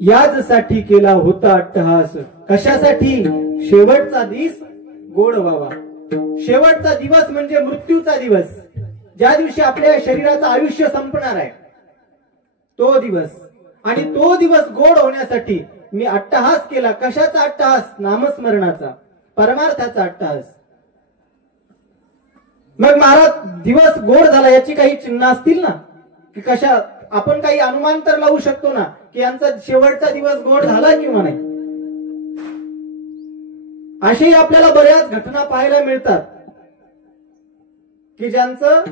याचसाठी केला होता अट्टहास. कशासाठी? शेवटचा दिवस गोड व्हावा. शेवटचा दिवस म्हणजे मृत्यूचा दिवस, ज्या दिवशी आपल्या शरीराचं आयुष्य संपणार आहे तो दिवस. आणि तो दिवस गोड होण्यासाठी मी अट्टहास केला. कशाचा अट्टहास? नामस्मरणाचा, परमार्थाचा अट्टहास. मग महाराज दिवस गोड झाला याची काही चिन्ह असतील ना, की कशा आपण काही अनुमान तर लावू शकतो ना की यांचा शेवटचा दिवस गोड झाला किंवा नाही. अशाही आपल्याला बऱ्याच घटना पाहायला मिळतात की ज्यांचं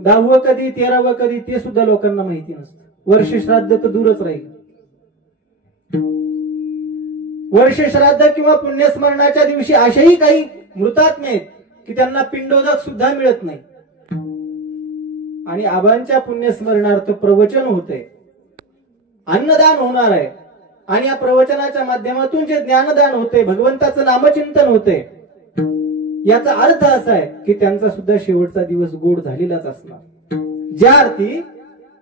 10वं कधी 13वं कधी ते सुद्धा लोकांना माहिती नसतं. वर्ष श्राद्ध तर दूरच राहील. वर्ष श्राद्ध किंवा पुण्यस्मरणाच्या दिवशी अशाही काही मृतात्मे आहेत की त्यांना पिंडोदक सुद्धा मिळत नाही. आणि आबांच्या पुण्यस्मरणार्थ प्रवचन होते, अन्नदान होणार आहे आणि या प्रवचनाच्या माध्यमातून जे ज्ञानदान होते, भगवंताचं नामचिंतन होते, याचा अर्थ असा आहे की त्यांचा सुद्धा शेवटचा दिवस गोड झालेलाच असणार. ज्या अर्थी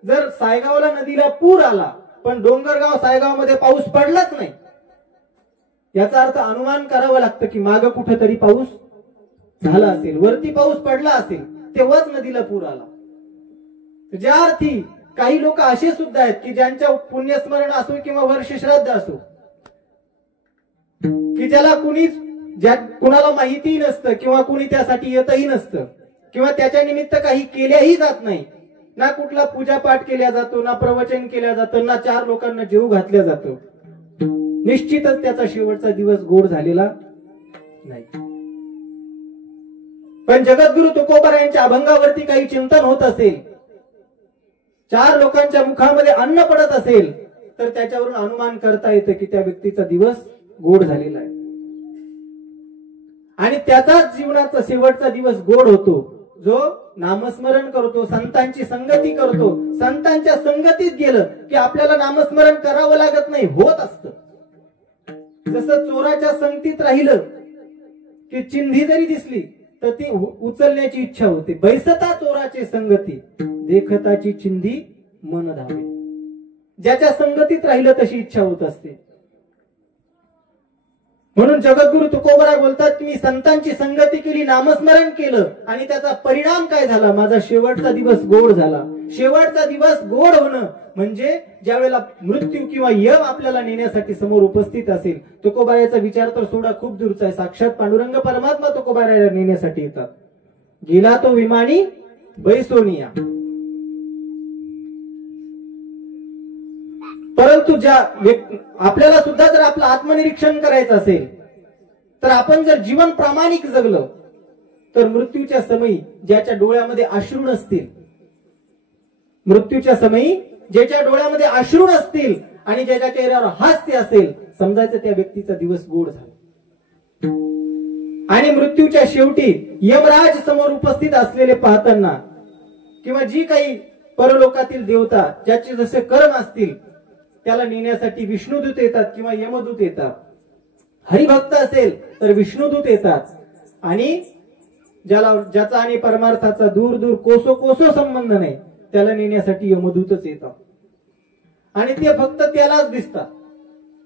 जर सायगावला नदीला पूर आला पण डोंगरगाव सायगाव मध्ये पाऊस पडलाच नाही, याचा अर्थ अनुमान करावं लागतं की मागं कुठेतरी पाऊस झाला असेल, वरती पाऊस पडला असेल, तेव्हाच नदीला पूर आला. ज्या अर्थी काही लोक असे सुद्धा आहेत की ज्यांच्या पुण्यस्मरण असो किंवा वर्ष श्राद्ध असो, की ज्याला कुणाला माहिती नसतं किंवा कुणी त्यासाठी येतही नसतं किंवा त्याच्या निमित्त काही केल्याही जात नाही, ना कुठला पूजापाठ केला जातो, ना प्रवचन केलं जातं, ना 4 लोकांना जेवू घातल्या जातं, निश्चितच त्याचा शेवटचा दिवस गोड झालेला नाही. पण जगद्गुरु तुकोबारायांच्या अभंगावरती काही चिंतन होत असेल, 4 लोकांच्या मुखामध्ये अन्न पडत असेल, तर त्याच्यावरून अनुमान करता येतं की त्या व्यक्तीचा दिवस गोड झालेला आहे. आणि त्याचाच जीवनाचा शेवटचा दिवस गोड होतो जो नामस्मरण करतो, संतांची संगती करतो. संतांच्या संगतीत गेलं की आपल्याला नामस्मरण करावं लागत नाही, होत असतं. जसं चोराच्या संगतीत राहिलं की चिंधी जरी दिसली तर ती उचलण्याची इच्छा होते. बैसता चोराचे संगती, देखताची चिंधी मन धावे. ज्याच्या संगतीत राहिलं तशी इच्छा होत असते. म्हणून जगद्गुरु तुकोबरा बोलतात की मी संतांची संगती केली, नामस्मरण केलं आणि त्याचा परिणाम काय झाला, माझा शेवटचा दिवस गोड झाला. शेवटचा दिवस गोड होणं म्हणजे ज्यावेळेला मृत्यू किंवा यम आपल्याला नेण्यासाठी समोर उपस्थित असेल, तुकोबाराचा विचार तर सोडा, खूप दूरचा आहे. साक्षात पांडुरंग परमात्मा तुकोबाराला नेण्यासाठी येतात. गेला तो विमानी बैसोनिया. परंतु आपल्याला सुद्धा जर आपलं आत्मनिरीक्षण करायचं असेल तर आपण जर जीवन प्रामाणिक जगलं तर मृत्यूच्या समयी ज्याच्या डोळ्यामध्ये अश्रू नसतील, मृत्यूच्या समयी ज्याच्या डोळ्यामध्ये अश्रू नसतील आणि ज्याच्या चेहऱ्यावर हास्य असेल, समजायचं त्या व्यक्तीचा दिवस गोड झाला. आणि मृत्यूच्या शेवटी यमराज समोर उपस्थित असलेले पाहताना किंवा जी काही परलोकातील देवता ज्याचे जसे कर्म असतील त्याला नेण्यासाठी विष्णुदूत येतात किंवा यमदूत येतात. हरिभक्त असेल तर विष्णुदूत येतात आणि ज्याचा आणि परमार्थाचा दूर दूर कोसो कोसो संबंध नाही त्याला नेण्यासाठी यमदूतच येतात. आणि ते फक्त त्यालाच दिसतात,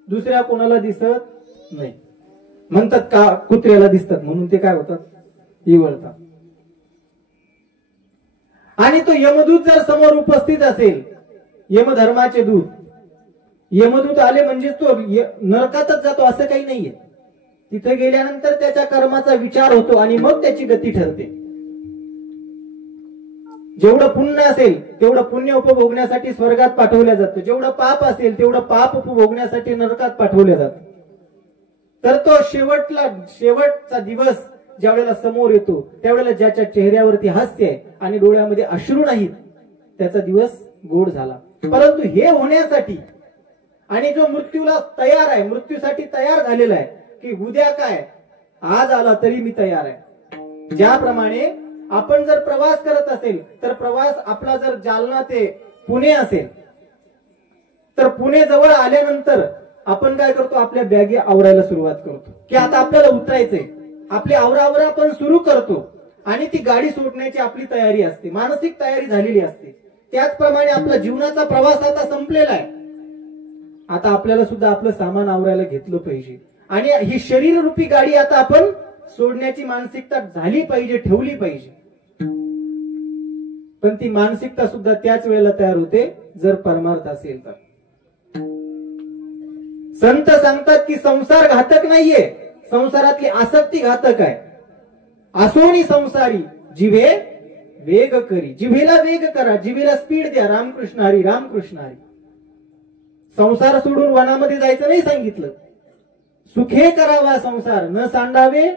दुसऱ्या कोणाला दिसत नाही. म्हणतात का कुत्र्याला दिसतात म्हणून ते काय होतात, इवळतात. आणि तो यमदूत जर समोर उपस्थित असेल, यमधर्माचे दूत, यमदूत आले म्हणजे तो नरकातच जातो असं काही नाहीये. तिथे गेल्यानंतर त्याच्या कर्माचा विचार होतो आणि मग त्याची गती ठरते. जेवढं पुण्य असेल तेवढं पुण्य उपभोगण्यासाठी स्वर्गात पाठवलं जातं, जेवढं पाप असेल तेवढं पाप उपभोगण्यासाठी नरकात पाठवलं जातं. तर तो शेवटचा दिवस ज्यावेळेला समोर येतो त्यावेळेला ज्याच्या चेहऱ्यावरती हास्य आहे आणि डोळ्यामध्ये अश्रू नाहीत त्याचा दिवस गोड झाला. परंतु हे होण्यासाठी आणि जो मृत्यूला तयार आहे, मृत्यूसाठी तयार झालेला आहे की उद्या काय, आज आला तरी मी तयार आहे. ज्याप्रमाणे आपण जर प्रवास करत असेल तर प्रवास आपला जर जालना ते पुणे असेल तर पुणे जवळ आल्यानंतर आपण काय करतो, आपल्या बॅगे आवरायला सुरुवात करतो की आता आपल्याला उतरायचंय. आपली आवरावर आपण सुरू करतो आणि ती गाडी सोडण्याची आपली तयारी असते, मानसिक तयारी झालेली असते. त्याचप्रमाणे आपला जीवनाचा प्रवास आता संपलेला आहे. आता आपल्याला सुद्धा आपलं सामान आवरायला घेतलं पाहिजे आणि ही शरीर रूपी गाडी आता आपण सोडण्याची मानसिकता झाली पाहिजे, ठेवली पाहिजे. पण ती मानसिकता सुद्धा त्याच वेळेला तयार होते जर परमार्थ असेल तर. संत सांगतात की संसार घातक नाहीये, संसारातली आसक्ती घातक आहे. असोनी संसारी जिभे वेग करी, जिभेला वेग करा, जिभेला स्पीड द्या. रामकृष्ण हरी, रामकृष्ण हरी. संसार सोडून वनामध्ये जायचं नाही सांगितलं. सुखे करावा संसार, न सांडावे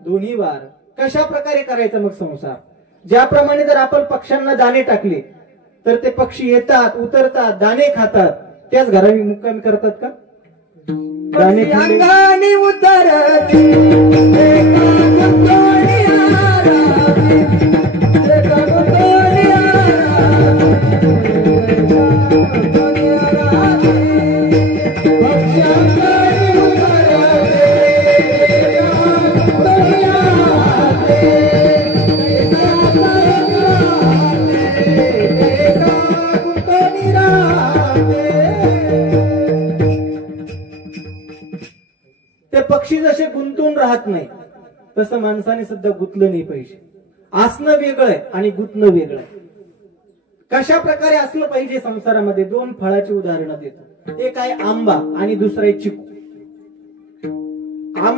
दोन्ही वार. कशा प्रकारे करायचा मग संसार? ज्याप्रमाणे जर आपण पक्ष्यांना दाणे टाकले तर ते पक्षी येतात, उतरतात, दाणे खातात. त्याच घरावी मुक्कामी करतात का? दाणे अंगाने उतरते एका गोंधळी आरावे, एका गोंधळी आरावे. पक्षी जसे गुंतून राहत नाही तसं माणसाने सुद्धा गुंतलं नाही पाहिजे. असणं वेगळंय आणि गुंतणं वेगळंय. कशा प्रकारे असलं पाहिजे संसारामध्ये? दोन फळाची उदाहरणं देतो. एक आहे आंबा आणि दुसरा आहे चिकू.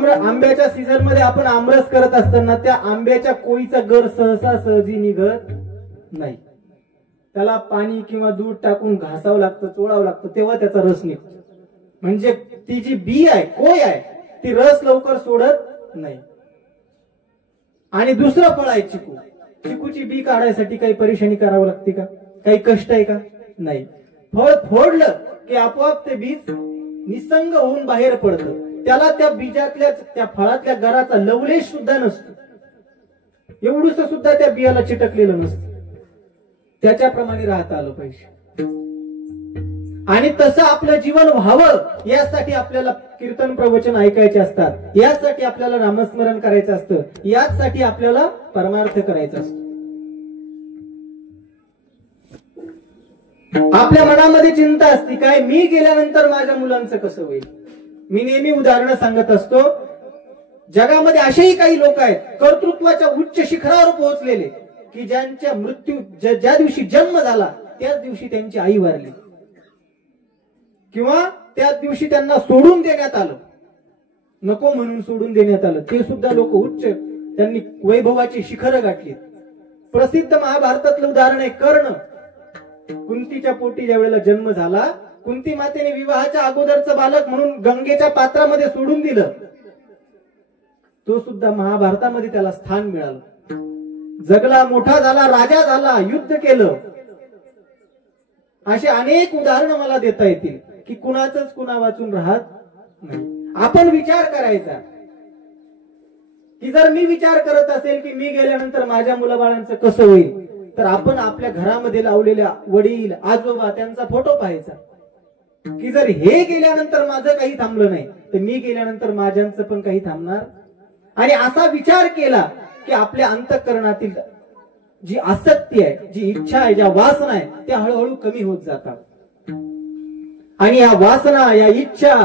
आंब्याच्या सीझन मध्ये आपण आमरस करत असताना त्या आंब्याच्या कोळीचा गर सहसा सहजी निघत नाही. त्याला पाणी किंवा दूध टाकून घासावं लागतं, चोळावं लागतं, तेव्हा त्याचा रस निघतो. म्हणजे ती जी बी आहे, कोय आहे, ती रस लवकर सोडत नाही. आणि दुसरं फळ आहे चिकू. चिकूची बी काढायसाठी काही परेशानी करावं लागते का? काही कष्ट आहे का? नाही. फळ फोडलं की आपोआप ते बीज निसंग होऊन बाहेर पडतं. त्याला त्या बीजातल्या त्या फळातल्या गराचा लवलेश सुद्धा नसतो. एवढूस सुद्धा त्या बियाला चिटकलेलं नसतं. त्याच्याप्रमाणे राहता आलं पाहिजे. आणि तसं आपलं जीवन व्हावं यासाठी आपल्याला कीर्तन प्रवचन ऐकायचे असतात, यासाठी आपल्याला नामस्मरण करायचं असतं, यासाठी आपल्याला परमार्थ करायचा असतो. आपल्या मनामध्ये चिंता असते, काय मी गेल्यानंतर माझ्या मुलांचं कसं होईल? मी नेहमी उदाहरणं सांगत असतो. जगामध्ये असेही काही लोक आहेत कर्तृत्वाच्या उच्च शिखरावर पोहोचलेले की ज्यांच्या मृत्यू ज्या दिवशी जन्म झाला त्याच दिवशी त्यांची आई वारली किंवा त्याच दिवशी त्यांना सोडून देण्यात आलं, नको म्हणून सोडून देण्यात आलं. ते सुद्धा लोक उच्च, त्यांनी वैभवाची शिखरं गाठली. प्रसिद्ध महाभारतातलं उदाहरण आहे कर्ण. कुंतीच्या पोटी ज्या वेळेला जन्म झाला, कुंती मातेने विवाहाच्या अगोदरचं बालक म्हणून गंगेच्या पात्रामध्ये सोडून दिलं. तो सुद्धा महाभारतामध्ये त्याला स्थान मिळालं. जगला, मोठा झाला, राजा झाला, युद्ध केलं. असे अनेक उदाहरणं मला देता येतील की कुणाचंच कुणा वाचून राहत नाही. आपण विचार करायचा की जर मी विचार करत असेल की मी गेल्यानंतर माझ्या मुलाबाळांचं कसं होईल, तर आपण आपल्या घरामध्ये लावलेल्या वडील आजोबा त्यांचा फोटो पाहायचा की जर हे गेल्यानंतर माझं काही थांबलं नाही तर मी गेल्यानंतर माझ्यांचं पण काही थांबणार. आणि असा विचार केला की आपल्या अंतःकरणातील जी आसक्ती आहे, जी इच्छा आहे, ज्या वासना आहे, त्या हळूहळू कमी होत जातात. आणि या वासना, या इच्छा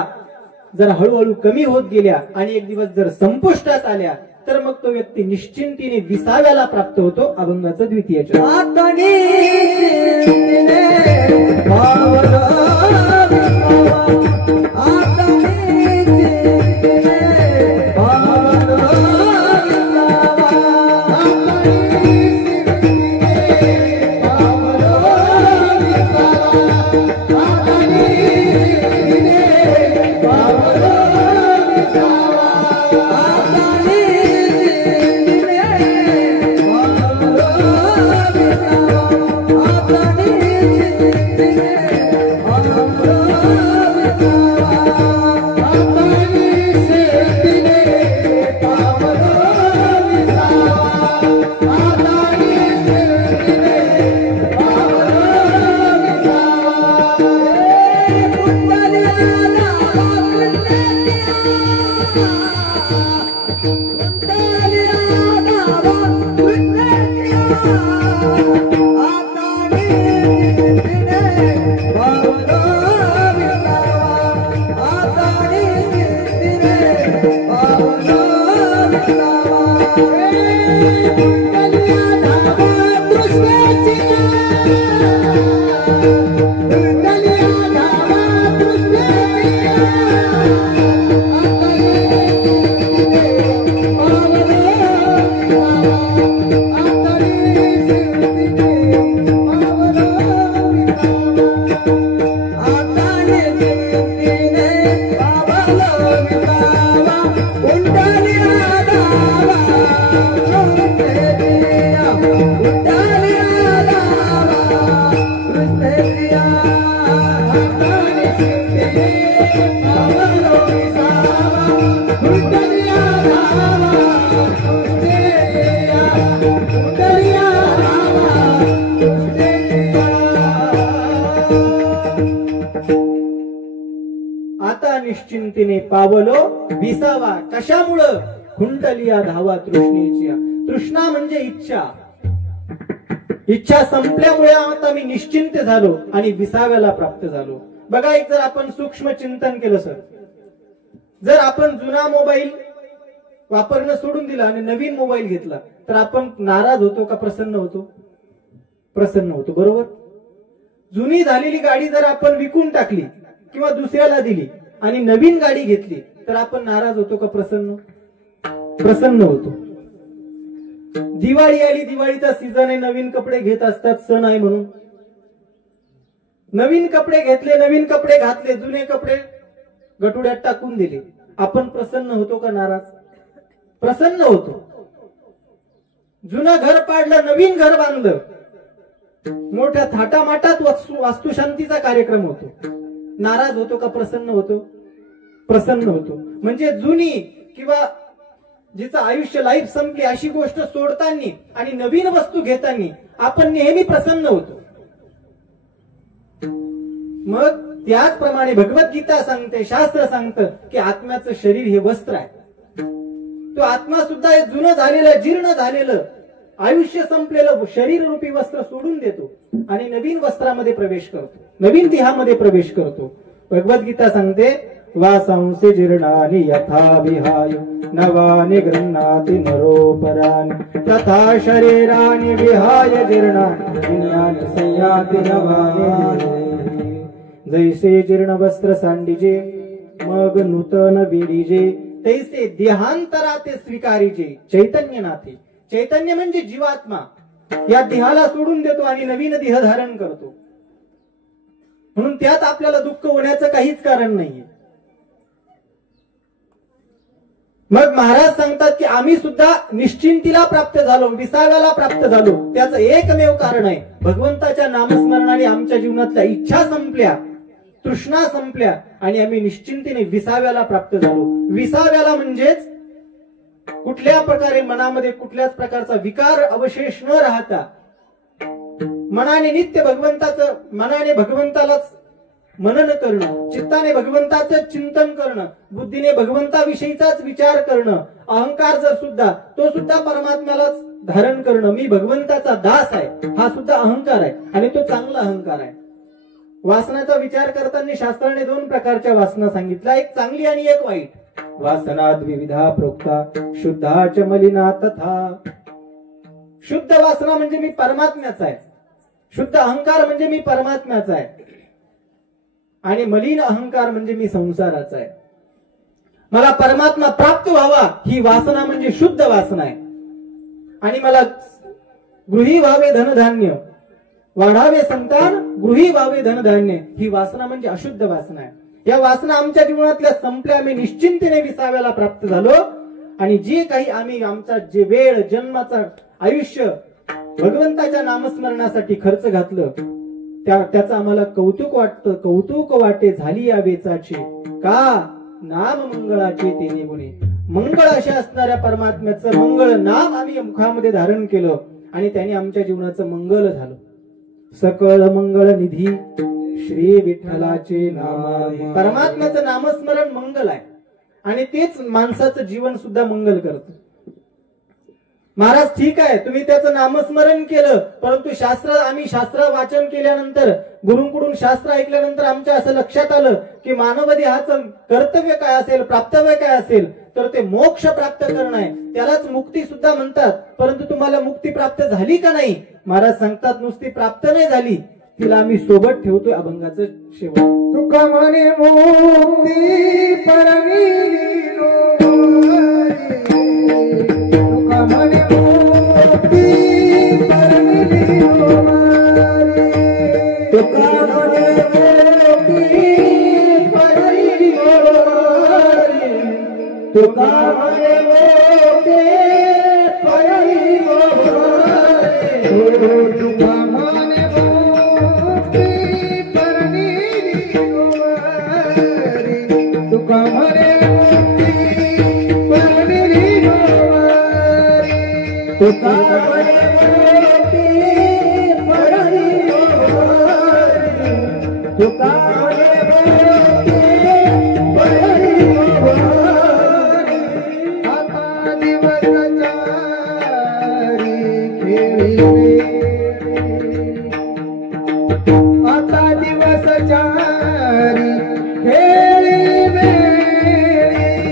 जर हळूहळू कमी होत गेल्या आणि एक दिवस जर संपुष्टात आल्या तर मग तो व्यक्ती निश्चिंतीने विसाव्याला प्राप्त होतो. अभंगाचं द्वितीय आता निश्चिंतीने पावलो विसावा. कशामुळं? खुंटलिया धावा तृष्णेची. तृष्णा म्हणजे इच्छा. इच्छा संपल्यामुळे आता मी निश्चिंत झालो आणि विसाव्याला प्राप्त झालो. बघा, एक जर आपण सूक्ष्म चिंतन केलं सर, जर आपण जुना मोबाईल वापरणं सोडून दिला आणि नवीन मोबाईल घेतला तर आपण नाराज होतो का प्रसन्न होतो? प्रसन्न होतो, बरोबर. जुनी झालेली गाडी जर आपण विकून टाकली किंवा दुसऱ्याला दिली आणि नवीन गाडी घेतली तर आपण नाराज होतो का प्रसन्न? प्रसन्न होतो. दिवाळी आली, दिवाळीचा सीझन आहे, नवीन कपडे घेत असतात, सण आहे म्हणून. नवीन कपडे घेतले, नवीन कपडे घातले, जुने कपडे गठुड्यात टाकून दिले, आपण प्रसन्न होतो का नाराज? प्रसन्न होतो. जुनं घर पाडलं, नवीन घर बांधलं, मोठ्या थाटामाटात वास्तुशांतीचा कार्यक्रम होतो, नाराज होतो का प्रसन्न होतो? प्रसन्न होतो. म्हणजे जुनी किंवा जिचं आयुष्य लाईफ संपली अशी गोष्ट सोडताना आणि नवीन वस्तू घेताना आपण नेहमी प्रसन्न होतो. मग त्याचप्रमाणे भगवद्गीता सांगते, शास्त्र सांगतं की आत्म्याचं शरीर हे वस्त्र आहे. तो आत्मा सुद्धा हे जुनं झालेलं, जीर्ण झालेलं, आयुष्य संपलेलं शरीर रूपी वस्त्र सोडून देतो आणि नवीन वस्त्रामध्ये प्रवेश करतो, नवीन देहामध्ये प्रवेश करतो. भगवद्गीता सांगते, वासांसे जीर्णानि यथा विहाय नवानि गृह्णाति नरोपराणि तथा शरीराणि विहाय जीर्णानि पुण्यानि संयाति नवानि. जैसे जीर्ण वस्त्र सांडिजे मग नूतन बेरीजे तैसे देहांतराते स्वीकारीजे चैतन्य नाथे. चैतन्य म्हणजे जीवात्मा या देहाला सोडून देतो आणि नवीन देह धारण करतो. म्हणून त्यात आपल्याला दुःख होण्याचं काहीच कारण नाहीये. मग महाराज सांगतात की आम्ही सुद्धा निश्चिंतीला प्राप्त झालो, विसाव्याला प्राप्त झालो. त्याचं एकमेव कारण आहे, भगवंताच्या नामस्मरणाने आमच्या जीवनातल्या इच्छा संपल्या, तृष्णा संपल्या आणि आम्ही निश्चिंतीने विसाव्याला प्राप्त झालो. विसाव्याला म्हणजेच कुठल्या प्रकारे मनामध्ये कुठल्याच प्रकारचा विकार अवशेष न राहता मनाने नित्य मनाने भगवंतालाच मनन करणं, चित्ताने भगवंताचं चिंतन करणं, बुद्धीने भगवंताविषयीचाच विचार करणं, अहंकार जर सुद्धा तो सुद्धा परमात्म्यालाच धारण करणं. मी भगवंताचा दास आहे हा सुद्धा अहंकार आहे आणि तो चांगला अहंकार आहे. वासनाचा विचार करताना शास्त्राने दोन प्रकारच्या वासना सांगितल्या, एक चांगली आणि एक वाईट. वासना द्विविधा प्रोक्ता शुद्धा च मलिना तथा. शुद्ध वासना म्हणजे मी परमात्म्याचा आहे, शुद्ध अहंकार म्हणजे मी परमात्म्याचा आहे, आणि मलिन अहंकार म्हणजे मी संसाराचा आहे. मला परमात्मा प्राप्त व्हावा ही वासना म्हणजे शुद्ध वासना आहे. आणि मला गृही व्हावे धनधान्य, वाढावे संतान, गृही व्हावे धनधान्य ही वासना म्हणजे अशुद्ध वासना आहे. या वासना आमच्या जीवनातल्या संपल्या, आम्ही निश्चिंतेने विसाव्याला प्राप्त झालो. आणि जे काही आम्ही आमचा जे वेळ जन्माचा आयुष्य भगवंताच्या नामस्मरणासाठी खर्च घातलं त्याचं आम्हाला कौतुक वाटतं. कौतुक वाटे झाली या वेचाची का नाम मंगळाचे तेने गुणे. मंगळ अशा असणाऱ्या परमात्म्याचं मंगळ नाम आम्ही मुखामध्ये धारण केलं आणि त्याने आमच्या जीवनाचं मंगल झालं. सकळ मंगळ निधी श्री विठ्ठलाचे नाम. परमात्म्याचं नामस्मरण मंगल आहे आणि तेच माणसाचं जीवन सुद्धा मंगल करतं. महाराज ठीक आहे तुम्ही त्याचं नामस्मरण केलं, परंतु आम्ही शास्त्र वाचन केल्यानंतर, गुरुंकडून शास्त्र ऐकल्यानंतर आमच्या असं लक्षात आलं की मानव देहाचं कर्तव्य काय असेल, प्राप्तव्य काय असेल, तर ते मोक्ष प्राप्त करणं आहे. त्यालाच मुक्ती सुद्धा म्हणतात. परंतु तुम्हाला मुक्ती प्राप्त झाली का नाही? महाराज सांगतात नुसती प्राप्त नाही झाली, तिला आम्ही सोबत ठेवतोय अभंगाचं शेवट. तुका म्हणे मुक्ती परमिलो, तुका म्हणे मुक्ती परमिलो, तुका म्हणे मुक्ती परमिलो, तुका म्हणे मुक्ती परमिलो, तुका म्हणे आता दिवस चारी खेळी वेळी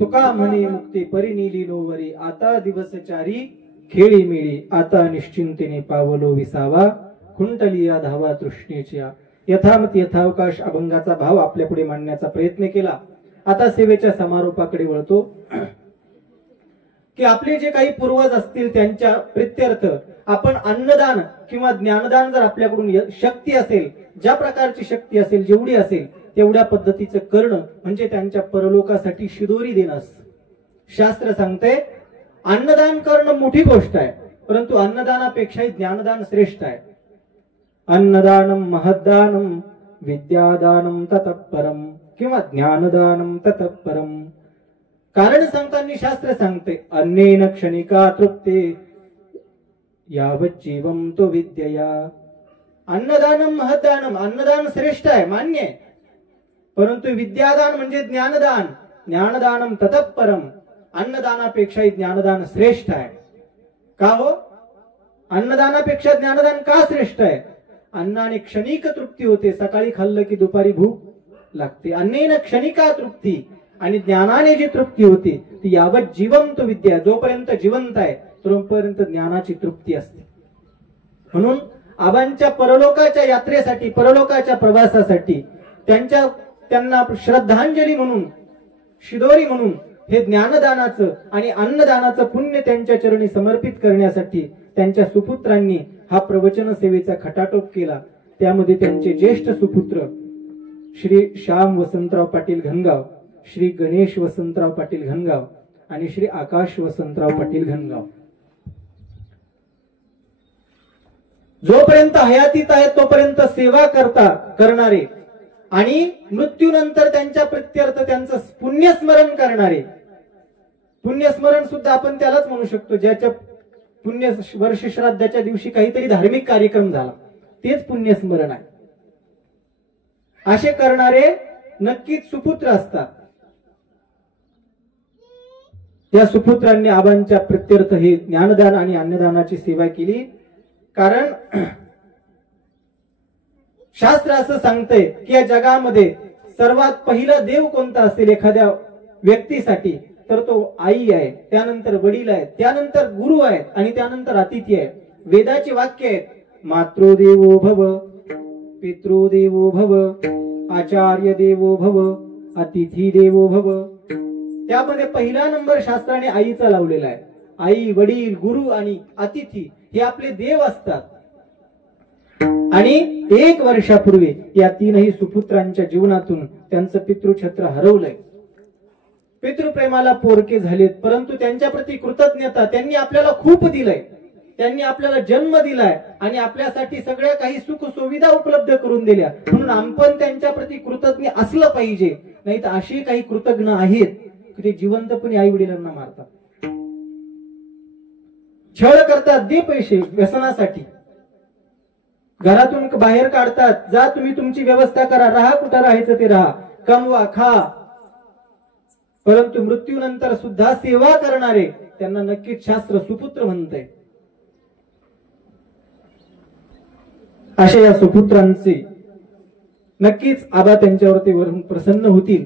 तुका म्हणे मुक्ती परिनिली नोवरी आता दिवसचारी खेळी मिळी आता निश्चिंतेने पावलो विसावा खुंटली या धावा तृष्णेच्या यथामत यथावकाश अभंगाचा भाव आपल्या पुढे मांडण्याचा प्रयत्न केला. आता सेवेच्या समारोपाकडे वळतो की आपले जे काही पूर्वज असतील त्यांच्या प्रित्यर्थ आपण अन्नदान किंवा ज्ञानदान जर आपल्याकडून शक्ती असेल, ज्या प्रकारची शक्ती असेल, जेवढी असेल तेवढ्या पद्धतीचं करणं म्हणजे त्यांच्या परलोकासाठी शिदोरी देणं. शास्त्र सांगते अन्नदान करणं मोठी गोष्ट आहे, परंतु अन्नदानापेक्षाही ज्ञानदान श्रेष्ठ आहे. अन्नदानम महदानम विद्यादानम ततः परम किंवा ज्ञानदानम ततः परम. कारण सांगताना शास्त्र सांगते अन्नेन क्षणिका तृप्ते यावत जीवम तो विद्यया. अन्नदानम महदानम, अन्नदान श्रेष्ठ आहे मान्य आहे, परंतु विद्यादान म्हणजे ज्ञानदान, ज्ञानदानम ततः परम, अन्नदानापेक्षाही ज्ञानदान श्रेष्ठ आहे. का हो? अन्नदानापेक्षा ज्ञानदान का श्रेष्ठ आहे? अन्नाने क्षणिक तृप्ती होते, सकाळी खाल्लं की दुपारी भूक लागते. अन्नेन क्षणिका तृप्ती आणि ज्ञानाने जी तृप्ती होते ती यावत जिवंत विद्या, जोपर्यंत जिवंत आहे तोपर्यंत ज्ञानाची तृप्ती असते. म्हणून आबांच्या परलोकाच्या यात्रेसाठी, परलोकाच्या प्रवासासाठी त्यांना श्रद्धांजली म्हणून, शिदोरी म्हणून हे ज्ञानदानाचं आणि अन्नदानाचं पुण्य त्यांच्या चरणी समर्पित करण्यासाठी त्यांच्या सुपुत्रांनी हा प्रवचन सेवेचा खटाटोप केला. त्यामध्ये त्यांचे ज्येष्ठ सुपुत्र श्री श्याम वसंतराव पाटील घनगाव, श्री गणेश वसंतराव पाटील घनगाव आणि श्री आकाश वसंतराव पाटील घनगाव जोपर्यंत हयातीत आहेत तोपर्यंत सेवा करणारे आणि मृत्यूनंतर त्यांच्या प्रित्यर्थ त्यांचं पुण्यस्मरण करणारे. पुण्यस्मरण सुद्धा आपण त्यालाच म्हणू शकतो ज्याच्या पुण्य वर्ष श्राद्धाच्या दिवशी काहीतरी धार्मिक कार्यक्रम झाला, तेच पुण्यस्मरण आहे. असे करणारे नक्कीच सुपुत्र असतात. या सुपुत्रांनी आबांच्या प्रित्यर्थ हे ज्ञानदान आणि अन्नदानाची सेवा केली. कारण शास्त्र असं सांगतंय की या जगामध्ये सर्वात पहिला देव कोणता असेल एखाद्या व्यक्तीसाठी तर तो आई आहे, त्यानंतर वडील आहेत, त्यानंतर गुरु आहेत आणि त्यानंतर अतिथी आहे. वेदाची वाक्य आहेत मातृदेवो भव, पितृदेवो भव, आचार्य देवो भव, अतिथी देवो भव. त्यामध्ये पहिला नंबर शास्त्राने आईचा लावलेला आहे. आई, वडील, गुरु आणि अतिथी हे आपले देव असतात. आणि 1 वर्षापूर्वी या तीनही सुपुत्रांच्या जीवनातून त्यांचं पितृछत्र हरवलंय. पितृप्रेमाला पोरके झालेत, परंतु त्यांच्या प्रती कृतज्ञता, त्यांनी आपल्याला खूप दिलंय, त्यांनी आपल्याला जन्म दिलाय आणि आपल्यासाठी सगळ्या काही सुख सुविधा उपलब्ध करून दिल्या, म्हणून आपण त्यांच्या प्रती कृतज्ञ असलं पाहिजे. नाही तर अशी काही कृतज्ञ आहेत की ते जिवंतपणे आई वडिलांना मारतात, छळ करतात, दे पैसे व्यसनासाठी, घरातून बाहेर काढतात, जा तुम्ही तुमची व्यवस्था करा, राहा कुठं राहायचं ते राहा, कमवा खा. परंतु मृत्यूनंतर सुद्धा सेवा करणारे त्यांना नक्कीच शास्त्र सुपुत्र म्हणतंय. अशा या सुपुत्रांचे नक्कीच आबा त्यांच्यावरती वरून प्रसन्न होतील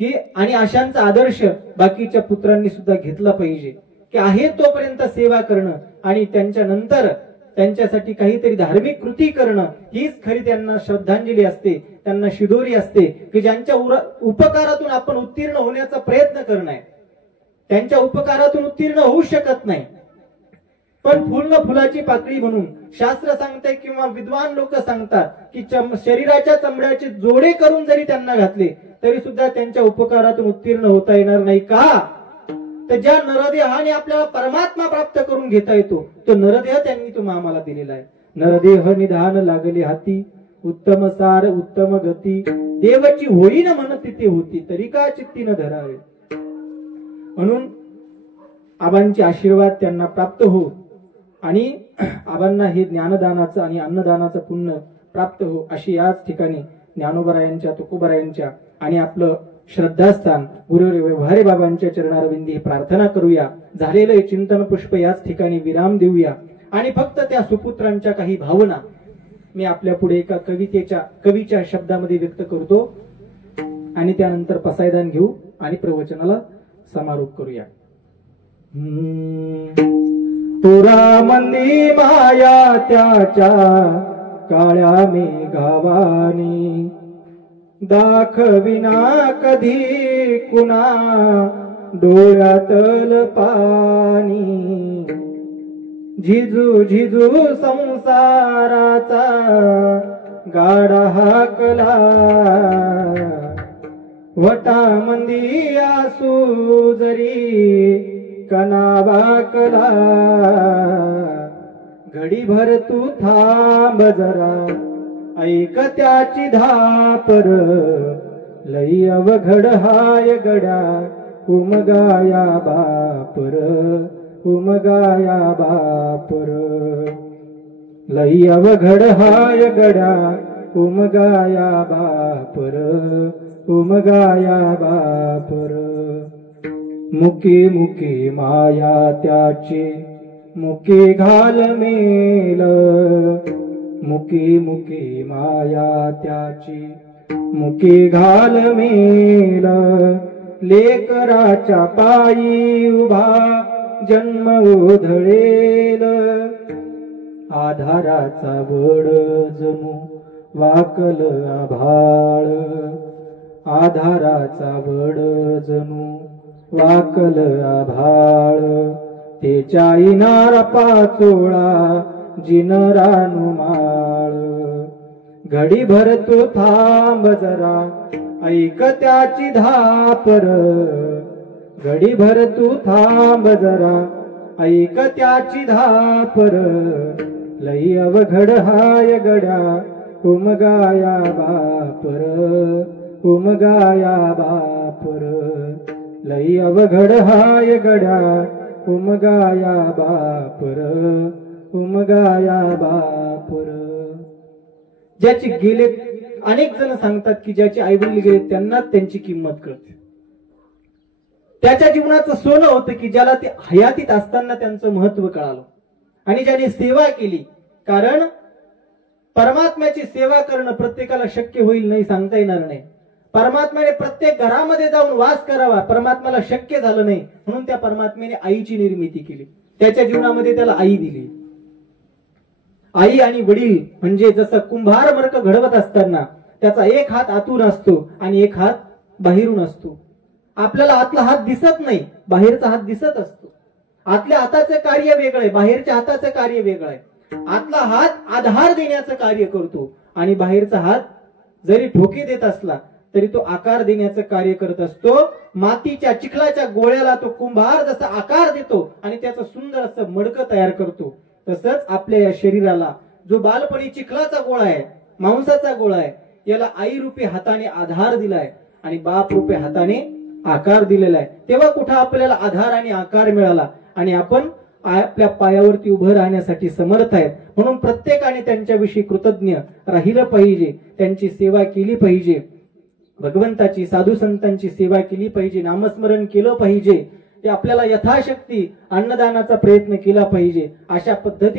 की, आणि अशांचा आदर्श बाकीच्या पुत्रांनी सुद्धा घेतला पाहिजे की आहे तोपर्यंत सेवा करणं आणि त्यांच्या नंतर त्यांच्यासाठी काहीतरी धार्मिक कृती करणं हीच खरी त्यांना श्रद्धांजली असते, त्यांना शिदोरी असते की ज्यांच्या उपकारातून आपण उत्तीर्ण होण्याचा प्रयत्न करणं आहे. त्यांच्या उपकारातून उत्तीर्ण होऊ शकत नाही, पण फुल न फुलाची पाकळी म्हणून शास्त्र सांगते किंवा विद्वान लोक सांगतात की शरीराच्या चमड्याचे जोडे करून जरी त्यांना घातले तरी सुद्धा त्यांच्या उपकारातून उत्तीर्ण होता येणार नाही. का तर ज्या नरदेहाने आपल्याला परमात्मा प्राप्त करून घेता येतो तो नरदेह त्यांनी तुम्हाला आम्हाला दिलेला आहे. नरदेह निधान लागले हाती, उत्तम सार उत्तम गती, देवची होईन म्हणत तिथे होती, तरी का चित्ती न धरावे. म्हणून आबांचे आशीर्वाद त्यांना प्राप्त हो आणि आबांना हे ज्ञानदानाचं आणि अन्नदानाचं पुण्य प्राप्त हो, अशी याच ठिकाणी ज्ञानोबरायांच्या, तुकोबरायांच्या आणि आपलं श्रद्धास्थान गुरु व्यवहारे बाबांच्या चरणारविंदी प्रार्थना करूया. झालेलं चिंतन पुष्प याच ठिकाणी विराम देऊया आणि फक्त त्या सुपुत्रांच्या काही भावना मी आपल्या पुढे एका कवीच्या शब्दामध्ये व्यक्त करतो आणि त्यानंतर पसायदान घेऊ आणि प्रवचनाला समारोप करूया. पुरामंदी माया त्याच्या काळ्या मेघावानी, दाखविना कधी कुणा डोळ्यातल पाणी. झिजू झिजू संसाराचा गाडा हाकला, वटामंदी आसू जरी कना वाकला. घडीभर तू थांब जरा, ऐक त्याची धापर, लई अवघड हाय गड्या, उमगाया बापर, उमगाया बापर. लई अवघड हाय गड्या, उमगाया बापर, उमगाया बापर. मुकी मुकी माया त्याची, मुकी घाल मेल, मुकी मुकी माया त्याची, मुकी घाल मेल. लेकराच्या पायी उभा जन्म उधळेल, आधाराचा वड जणू वाकल आभाळ, आधाराचा वड जणू वाकल आभाळ. तेच्या इनार पाचोळा जिनरानु माळ. घडीभर तू थांब जरा, ऐक त्याची धापर, घडीभर तू थांब जरा, ऐक त्याची धापर. लई अवघड हाय गड्या, उमगाया बापर, उमगाया बापर. लई अवघड हाय गड्या, उमगाया बापर, उमगाया बापर. ज्याचे गेले, अनेक जण सांगतात की ज्याचे आई वडील गेले त्यांनाच त्यांची किंमत कळते. त्याच्या जीवनाचं सोनं होतं की ज्याला ते हयातीत असताना त्यांचं महत्व कळालं आणि ज्याने सेवा केली. कारण परमात्म्याची सेवा करणं प्रत्येकाला शक्य होईल नाही, सांगता येणार नाही. परमात्म्याने प्रत्येक घरामध्ये जाऊन वास करावा, परमात्म्याला शक्य झालं नाही, म्हणून त्या परमात्म्याने आईची निर्मिती केली. त्याच्या जीवनामध्ये त्याला आई दिली. आई आणि वडील म्हणजे जसं कुंभार मर्क घडवत असताना त्याचा एक हात आतून असतो आणि एक हात बाहेरून असतो. आपल्याला आतला हात दिसत नाही, बाहेरचा हात दिसत असतो. आतल्या हाताचे कार्य वेगळं आहे, बाहेरच्या हाताचं कार्य वेगळं आहे. आतला हात आधार देण्याचं कार्य करतो आणि बाहेरचा हात जरी ठोके देत असला तरी तो आकार देण्याचं कार्य करत असतो. मातीच्या चिखलाच्या गोळ्याला तो कुंभार जसा आकार देतो आणि त्याचं सुंदर असं मडकं तयार करतो, तसंच आपल्या या शरीराला जो बालपणी चिखलाचा गोळा आहे, मांसाचा गोळा आहे, याला आई रूपी हाताने आधार दिलाय आणि बाप रूपी हाताने आकार दिलेला आहे. तेव्हा कुठं आपल्याला आधार आणि आकार मिळाला आणि आपण आपल्या पायावरती उभं राहण्यासाठी समर्थ आहेत. म्हणून प्रत्येकाने त्यांच्याविषयी कृतज्ञ राहिलं पाहिजे, त्यांची सेवा केली पाहिजे, भगवंताची साधू संतांची सेवा केली पाहिजे, नामस्मरण केलं पाहिजे, ते आपल्याला यथाशक्ती अन्नदानाचा प्रयत्न केला पाहिजे. अशा पद्धती